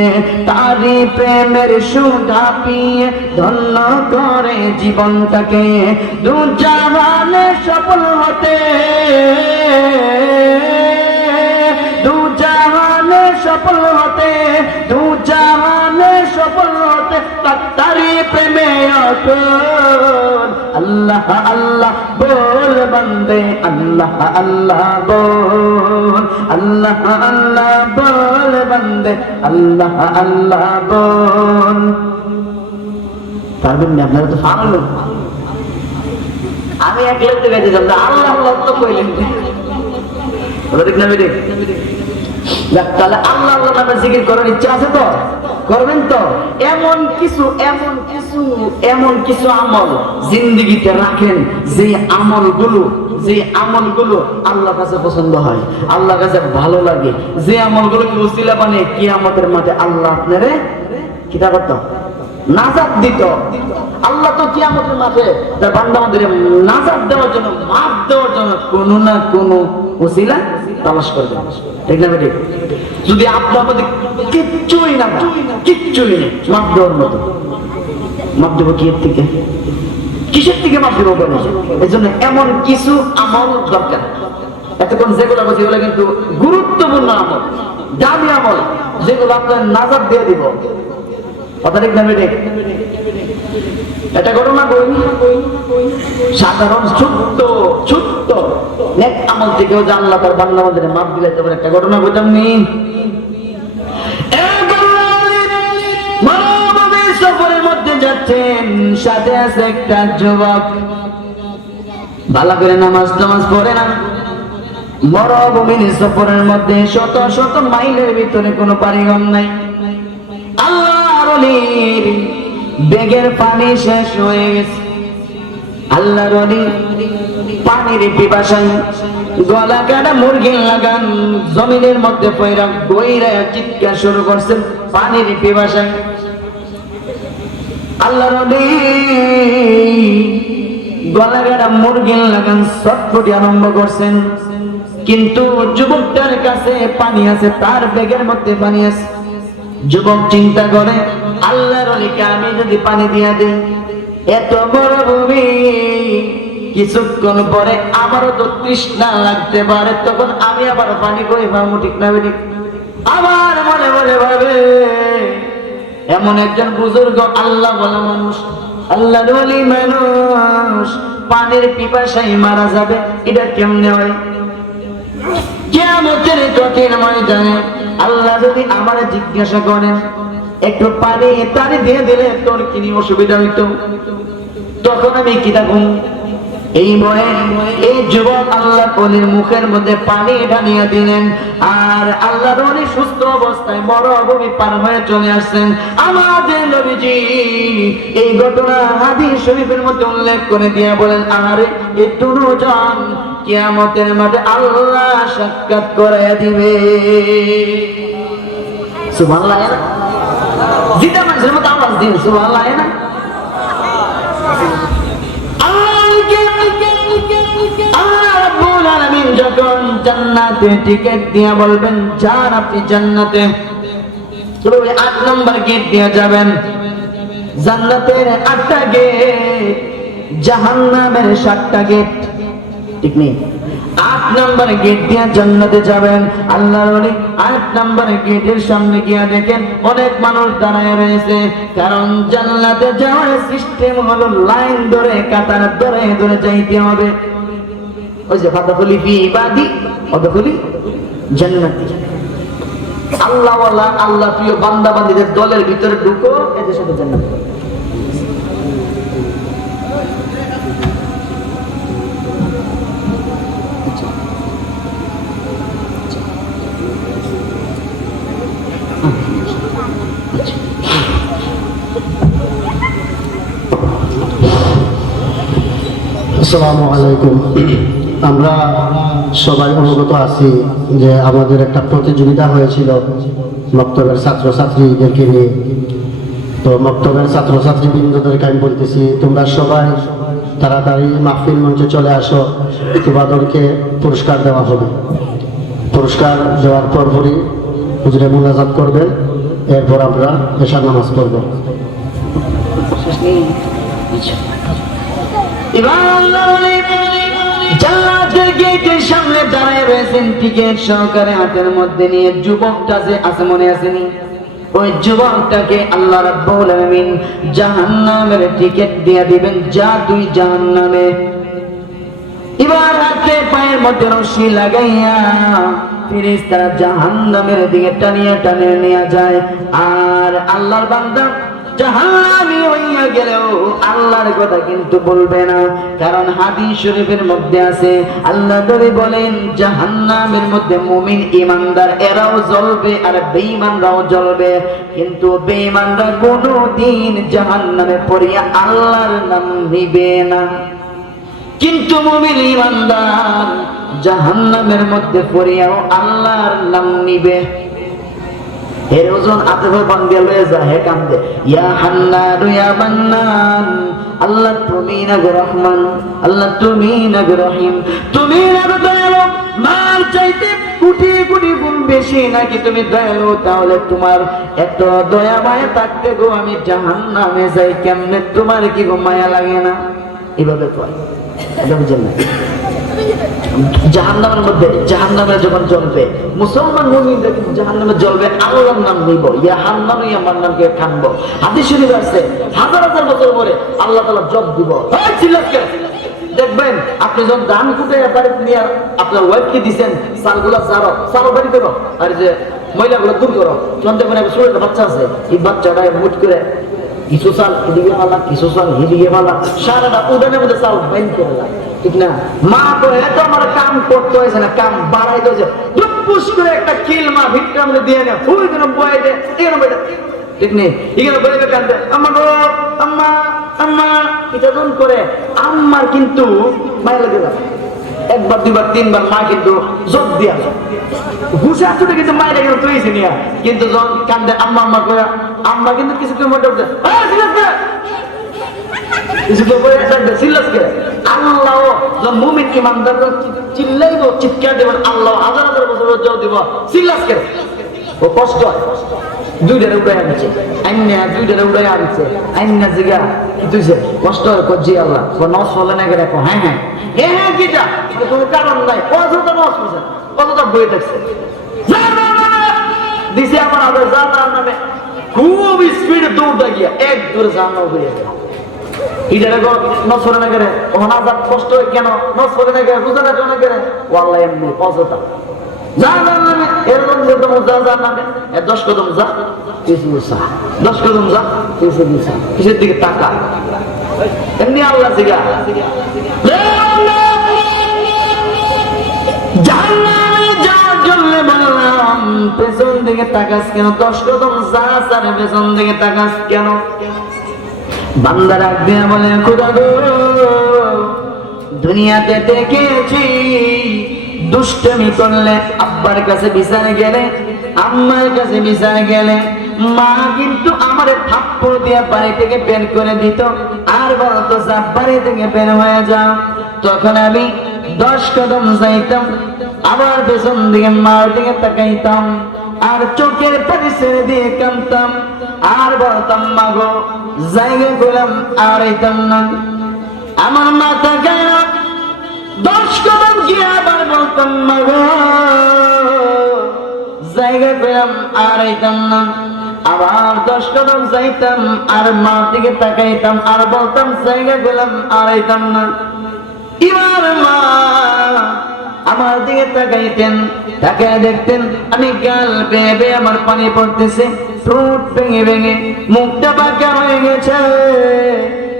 তারি প্রেমের সুধা পিয়ে ধন্য করে জীবনটাকে, দু জাহানে সফল হতে, দু জাহানে সফল হতে, দু জাহানে সফল হতে তারি প্রেমে অটল। আল্লাহ আল্লাহ বল বান্দে, আল্লাহ আল্লাহ বল, আল্লাহ আল্লাহ বল বান্দে, আল্লাহ আল্লাহ বল। পারবেন না আপনারা তো পারলো। আমি এক লাগতে গেছি আল্লাহ আল্লাহ তো কইলেন, ঠিক না বেঠিক? তাহলে আল্লাহ আল্লাহ নামের জিকির করার ইচ্ছা আছে তো করবেন তো। এমন কিছু এমন কিছু এমন কিছু আমল জিন্দেগিতে রাখেন, যে আমলগুলো, যে আমলগুলো আল্লাহর কাছে পছন্দ হয়, আল্লাহর কাছে ভালো লাগে, যে আমলগুলো কি উসিলা বানিয়ে কিয়ামতের মাঠে আল্লাহ আপনারে কিতা করত, নাজাত দিত। আল্লাহ তো কিয়ামতের মাঠে তার বান্দাদের নাজাত দেওয়ার জন্য, মাফ দেওয়ার জন্য কোন না কোন উসিলা তালাশ করবে, ঠিক না বেঠিক? যদি আপনার মধ্যে কিচ্ছুই না, কিচ্ছুই নেই মাফ দেওয়ার মতো, মাফ দেবো কি এর থেকে, কিসের থেকে মাফ দেবো বলে? এই জন্য এমন কিছু আমল দরকার। এতক্ষণ যেগুলো বলছি এগুলো কিন্তু গুরুত্বপূর্ণ আমল, দামি আমল, যেগুলো আপনার নাজাত দিয়ে দিব। কথা ঠিক না বেঠিক? এটা ঘটনা কই, সাধারণ ছোট্ট ছোট্ট নেক আমল থেকেও যে আল্লাহ তার বান্দাদের মাফ দিলাইতে পারে, একটা ঘটনা কইতাম নি। মানবতার সফরের মধ্যে যাচ্ছেন, সাথে আছে একটা যুবক, ভালো করে নামাজ নামাজ পড়ে না। মরুভূমির সফরের মধ্যে শত শত মাইলের ভিতরে কোনো বাড়িঘর নাই। আল্লাহর ওলির বেগের পানি শেষ হয়ে গেছে। আল্লাহর ওলি পানির পিপাসায় গলা কাটা মুরগির লাগান জমিনের মধ্যে পয়রা গইরা চিৎকার শুরু করছেন পানির পিপাসায়। আল্লাহর ওলি গলা কাটা মুরগির লাগান ছটফটি আরম্ভ করছেন, কিন্তু যুবকটার কাছে পানি আছে, তার ব্যাগের মধ্যে পানি আছে। যুবক চিন্তা করে আল্লাহর ওলিকে আমি যদি পানি দিয়া দিই, এত বড় ভূমি, কিছুক্ষণ পরে আমারও তো তৃষ্ণা লাগতে পারে, তখন আমি আবার পানি কই পাবো, ঠিক না ঠিক? আমার মনে মনে ভাবে এমন একজন বুজুর্গ আল্লাহ বলা মানুষ, আল্লাহর ওলি মানুষ পানির পিপাসায় মারা যাবে, এটা কেমনে হয়? কিয়ামতের কঠিন ময়দানে আল্লাহ যদি আমারে জিজ্ঞাসা করেন একটু পানি তারে দিয়ে দিলে তোর কি অসুবিধা হইতো, তখন আমি কি থাকুন? এই বয়ে এই যুবক আল্লাহ ওলির মুখের মধ্যে পানি ঢালিয়ে দিলেন, আর আল্লাহর ওলি সুস্থ অবস্থায় মরুভূমি পার হয়ে চলে আসছেন। আমাদের নবীজি এই ঘটনা হাদিস শরীফের মধ্যে উল্লেখ করে দিয়ে বলেন, আরে এই দুজন কিয়ামতের মাঠে আল্লাহ সাক্ষাৎ করে দিবে। সুবহানাল্লাহ। জিদা মানুষের মতো আওয়াজ দিন সুবহানাল্লাহ না? যখন জান্নাতে টিকিট দিয়ে বলবেন যান আপনি জান্নাতে, 8 নম্বর গেট দিয়ে যাবেন। জান্নাতের 8টা গেট, জাহান্নামের 7টা গেট, ঠিক নেই? 8 নম্বর গেট দিয়ে জান্নাতে যাবেন। আল্লাহর ওলি 8 নম্বর গেটের সামনে গিয়ে দেখেন অনেক মানুষ দাঁড়ায় রয়েছে, কারণ জান্নাতে যাওয়ার সিস্টেম হলো লাইন ধরে কাতার ধরে ধরে যাইতে হবে। ওই যে ফাদাখুলি ফি ইবাদি ওয়াদখুলি জান্নাতি, আল্লাহওয়ালা আল্লাহ প্রিয় বান্দা বান্দীদের দলের ভিতরে ঢুকো, এদের সাথে জান্নাতে। আসসালামু আলাইকুম। আমরা সবাই অবগত আছি যে আমাদের একটা প্রতিযোগিতা হয়েছিল মক্তবের ছাত্রছাত্রীদেরকে নিয়ে। তো মক্তবের ছাত্রছাত্রীবৃন্দদেরকে আমি বলতেছি, তোমরা সবাই তাড়াতাড়ি মাহফিল মঞ্চে চলে আসো, তোমাদেরকে পুরস্কার দেওয়া হবে। পুরস্কার দেওয়ার পরপরই হুজুরে মুনাজাত করবেন, এরপর আমরা এশার নামাজ পড়ব। জান্নাতের গেটের সামনে দাঁড়ায় রয়েছেন টিকিট সহকারে হাতের মধ্যে নিয়ে। যুবকটা যে আছে মনে আসেনি? ওই যুবকটাকে আল্লাহ রাব্বুল আলামিন জাহান্নামের টিকিট দিয়ে দিবেন, যা তুই জাহান্নামে। এবার হাতে পায়ের মধ্যে রশি লাগাইয়া ফেরেশতারা জাহান্নামের দিকে টানিয়ে টানিয়ে নিয়ে যায়। আর আল্লাহর বান্দা জাহান্নামী হইয়া গেলেও আল্লাহর কথা কিন্তু বলবে না, কারণ হাদিস শরীফের মধ্যে আছে আল্লাহ নবী বলেন জাহান্নামের মধ্যে মুমিন ইমানদার এরাও জ্বলবে আর বেঈমানরাও জ্বলবে, কিন্তু বেঈমানরা কোনোদিন জাহান্নামে পড়িয়া আল্লাহর নাম নিবে না। কিন্তু মুমিন ইমানদার জাহান্নামের মধ্যে পড়িয়াও আল্লাহর নাম নিবে। এর ওজন আতেফে বান্দিয়া লয়ে যা হে কান্দে, ইয়া হান্নান ইয়া মান্নান, আল্লাহ তুমি না গো রহমান, আল্লাহ তুমি না গো রহিম, তুমি না গো দয়ালু। মাল চাইতে কোটি কোটি গুণ বেশি নাকি তুমি দয়ালু? তাহলে তোমার এত দয়া মায়া থাকতে গো আমি জাহান্নামে যাই কেমনে? তোমার কি গো মায়া লাগে না? এভাবে কয়, এটা বুঝেন না? জাহান্নামের মধ্যে জাহান্নামে যখন জ্বলবে মুসলমান মুমিনরা কিন্তু জাহান্নামে জ্বলবে, আল্লাহর নাম নিব, ইয়া হান্নান ইয়া মান্নানকে খানবো। হাদিস শরীফ আছে হাজার হাজার বছর পরে আল্লাহ তাআলা জব দিব। এই চিল্লাকে দেখবেন আপনি যখন ধান কুটে বাড়ি নিয়ে আপনার ওয়াইফকে দিবেন, সালগুলা সারো সারো বাড়ি করো, আর যে ময়লাগুলো দূর করো, যখন দেখবেন একটা ছোট বাচ্চা আছে, এই বাচ্চাটা মুট করে কিছু চাল এদিকে ফালা, কিছু চাল এদিকে ফালা, সারাটা উদানের মধ্যে চাল বাইন করে লাগে, ঠিক না? মা করে এত আমার কাম করতে হয়েছে না, কাম বাড়াইতে হয়েছে, টুপুস করে একটা কিল মা ভিতরে আমাদের দিয়ে নেয়, ফুল করে বয়ে দেয়, এরকম এটা ঠিক নেই। এখানে বলে কান্দে আম্মা গো আম্মা আম্মা, এটা যখন করে আম্মার কিন্তু মায়ের লেগে যায়। একবার দুইবার তিনবার মা কিন্তু জোর দিয়া ঘুষে আসতে কিন্তু মায়ের কিন্তু তুইছে নিয়া, কিন্তু যখন কান্দে আম্মা আম্মা করে আম্মা কিন্তু কিছু কেউ মোটে উঠে আল্লাহ মুমিন ইমানদার চিল্লাইব, চিৎকার দেবেন, আল্লাহ হাজার হাজার বছর জল দিব, চিল্লাস কে ও কষ্ট হয়। দুইটারে উড়াই আনছে আইনা, দুইটারে উড়াই আনছে আইনা জিগা কি তুইছে কষ্ট হয় কজি আল্লাহ নস হলে না গেলে হ্যাঁ হ্যাঁ হ্যাঁ হ্যাঁ কিটা কোনো কারণ নাই কতটা নস হয়েছে কতটা বয়ে থাকছে দিছে আমার আবার জানার নামে খুব স্পিডে দৌড় গিয়া এক দূরে জানা হয়ে গেল ইটারে নসরে না করে অনাজাত কষ্ট কেন নসরে না করে বুঝে না করে ওয়াল্লাহ এমনি অযথা যা নামে এরকম যে তোমার যা নামে 10 কদম যা কিছু যা 10 কদম যা কিছু যা কিসের দিকে তাকা এমনি আল্লাহ জিগা জাহান্নামে যাওয়ার জন্য বললাম পেছন দিকে তাকাস কেন 10 কদম যা সারে পেছন দিকে তাকাস কেন বান্দা রাখ দিয়া বলে খোদা গো দুনিয়াতে দেখেছি দুষ্টমি করলে আব্বার কাছে বিচারে গেলে আম্মার কাছে বিচারে গেলে মা কিন্তু আমারে থাপ্পড় দিয়া বাড়ি থেকে বের করে দিত আর বলতো যা বাড়ি থেকে বের হয়ে যাও তখন আমি 10 কদম যাইতাম আবার পেছন দিকে মার দিকে তাকাইতাম আর চোখের পানি ছেড়ে দিয়ে কাঁদতাম আর বলতাম মা গো জায়গা পেলাম আর আইতাম না আমার মাথা গায়ে 10 কদম গিয়ে আবার বলতাম মা গো জায়গা পেলাম আর আইতাম না আবার 10 কদম যাইতাম আর মার দিকে তাকাইতাম আর বলতাম জায়গা পেলাম আর আইতাম না এবার মা আমার দিকে তাকাইতেন তাকায় দেখতেন আমি গাল বেয়ে আমার পানি পড়তেছে ঠোঁট ভেঙে ভেঙে মুখটা বাঁকা হয়ে গেছে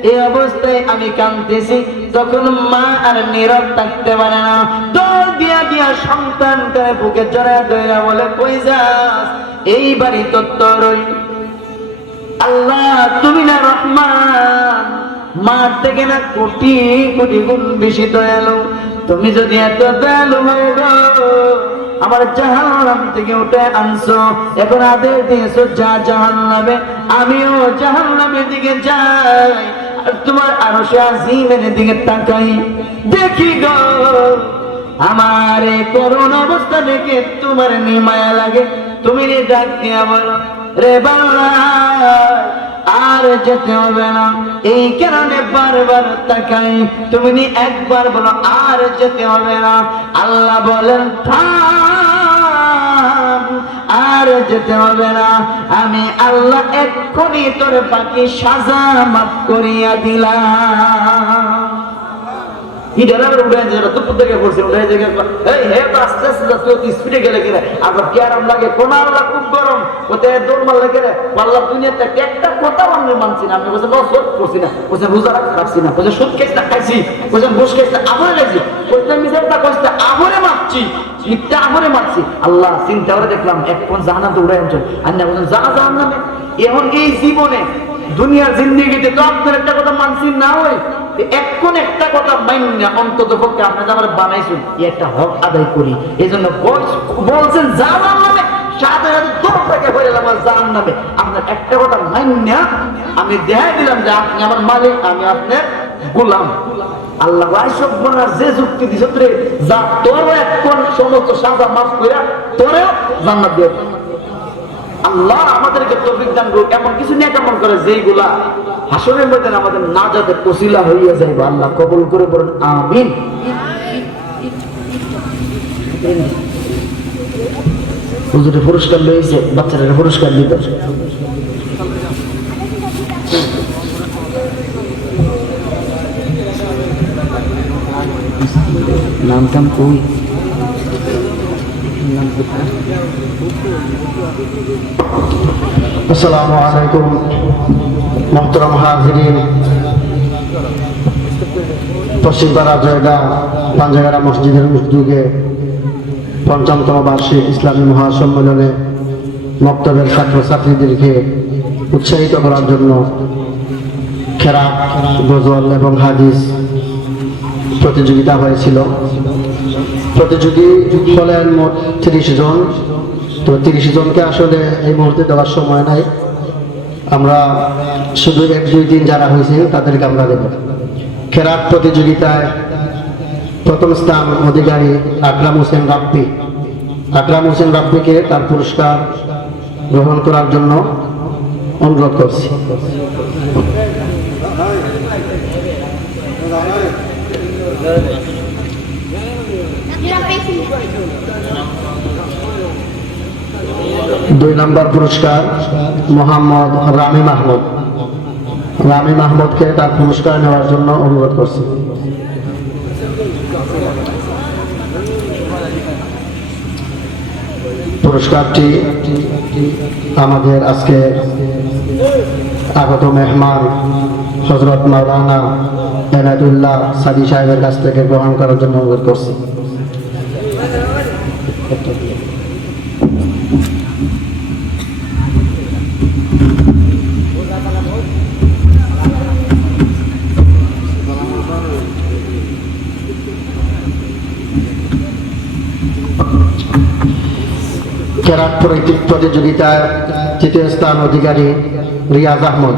এই অবস্থায় আমি কাঁদতেছি তখন মা আর নীরব থাকতে পারে না দৌড় দিয়া দিয়া সন্তান করে বুকে জড়ায় ধরে বলে কই যাস এই বাড়ি তো তোরই আল্লাহ তুমি না রহমান মার থেকে না কোটি কোটি গুণ বেশি দয়ালু তুমি যদি এত দয়ালু হয়ে গো আমার জাহান্নাম থেকে উঠে আনছো এখন আদেশ দিয়েছো যা জাহান্নামে আমিও জাহান্নামের দিকে যাই আর তোমার আরশে আজিমের দিকে তাকাই দেখি গো আমার এই করুণ অবস্থা দেখে তোমার নিমায়া লাগে তুমি ডাক দিয়া বলো রে বাংলা আর যেতে হবে না এই কারণে বারবার তাকাই তুমি একবার বলো আর যেতে হবে না আল্লাহ বলেন থাম আর যেতে হবে না আমি আল্লাহ এক্ষুনি তোর বাকি সাজা মাফ করিয়া দিলাম ইডারার উড়ে যারা তো প্রত্যেকে পড়ছে উড়ে জায়গা এই হে তো আস্তে আস্তে যাচ্ছে তো স্পিডে গেলে কিনা আবার কি আরাম লাগে কোন আল্লাহ খুব গরম কোথায় দৌড় মারলে কিনা আল্লাহ দুনিয়াতে একটা কথা আমি মানছি না আমি বলছি নসর করছি না বলছে রোজা রাখছি না বলছে সুদ খাইছি না খাইছি বলছে ঘুষ খাইছি আবরে খাইছি বলছে মিজারটা কইছে আবরে মারছি মিথ্যা আবরে মারছি আল্লাহ চিন্তা করে দেখলাম এক কোন জাহান্নাম তো উড়ে আনছেন আন্না বলছেন জাহান্নামে এখন এই জীবনে দুনিয়ার জিন্দেগিতে তো আপনার একটা কথা মানছি না হয় এখন একটা কথা মাইনা অন্তত পক্ষে আপনাকে আমার বানাইছেন একটা হক আদায় করি এই জন্য বলছেন জাহান্নাম নামে সাথে সাথে দৌড়টাকে হয়ে গেলাম জাহান্নাম নামে আপনার একটা কথা মাইনা আমি দেখাই দিলাম যে আপনি আমার মালিক আমি আপনার গোলাম আল্লাহ সব বলার যে যুক্তি দিছে তোরে যা তোর এখন সমস্ত সাজা মাফ করে তোরেও জান্নাত দিয়ে আল্লাহ আমাদেরকে তৌফিক দান করুক এমন কিছু নিয়ে কেমন করে যেইগুলা হাসরের ময়দানে আমাদের নাজাতের ওসিলা হইয়া যাইবে আল্লাহ কবুল করে বলেন আমিন হুজুরে পুরস্কার লইছে বাচ্চারা পুরস্কার দিত নাম টাম কই আসসালামু আলাইকুম মোহতরম হাজিরিন পশ্চিমপাড়া জয়গা পাঞ্জাগাড়া মসজিদের উদ্যোগে ৫৫তম বার্ষিক ইসলামী মহাসম্মেলনে মক্তবের ছাত্রছাত্রীদেরকে উৎসাহিত করার জন্য খেরাত গজল এবং হাদিস প্রতিযোগিতা হয়েছিল প্রতিযোগী হলেন মোট ৩০ জন তো ৩০ জনকে আসলে এই মুহূর্তে দেওয়ার সময় নাই আমরা শুধু ১, ২, ৩ যারা হয়েছে তাদেরকে আমরা দেব খেরাত প্রতিযোগিতায় প্রথম স্থান অধিকারী আকরাম হোসেন রাব্বি তার পুরস্কার গ্রহণ করার জন্য অনুরোধ করছি। দুই নম্বর পুরস্কার মোহাম্মদ রামি মাহমুদ। রামি মাহমুদকে তার পুরস্কার নেওয়ার জন্য অনুরোধ করছি। পুরস্কারটি আমাদের আজকে আগত মেহমান হযরত মাওলানা এনায়েতুল্লাহ সাদি সাহেবের কাছ থেকে গ্রহণ করার জন্য অনুরোধ করছি। কেরাত প্রতিযোগিতায় তৃতীয় স্থান অধিকারী রিয়াজ আহমদ।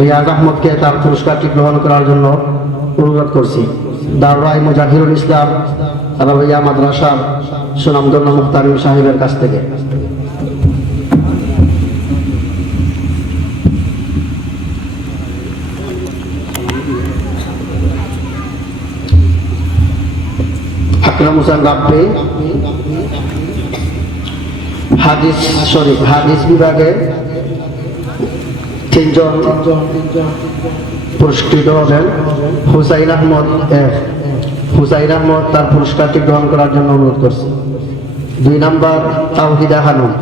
রিয়াজ আহমদকে তার পুরস্কারটি গ্রহণ করার জন্য অনুরোধ করছি। দাওরাই মুজাহিরুল ইসলাম রাবিয়া মাদ্রাসা সুনামধন্য মুহতারিম সাহেবের কাছ থেকে। আকরাম হোসেন রাব্বি হাদিস বিভাগে 3 জন পুরস্কৃত হবেন। হুসাইন আহমদ তার পুরস্কারটি গ্রহণ করার জন্য অনুরোধ করছে। 2 নম্বর তাওহিদা খানম।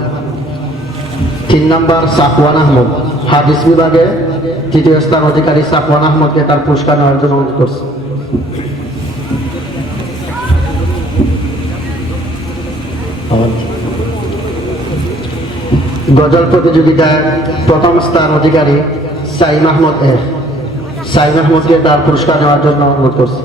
3 নম্বর সাফওয়ান আহমদ। হাদিস বিভাগে 3য় স্থান অধিকারী সাফওয়ান আহমদকে তার পুরস্কার নেওয়ার জন্য অনুরোধ করছে। গজল প্রতিযোগিতায় প্রথম স্থান অধিকারী সাইম আহমদকে তার পুরস্কার নেওয়ার জন্য অনুরোধ করছি।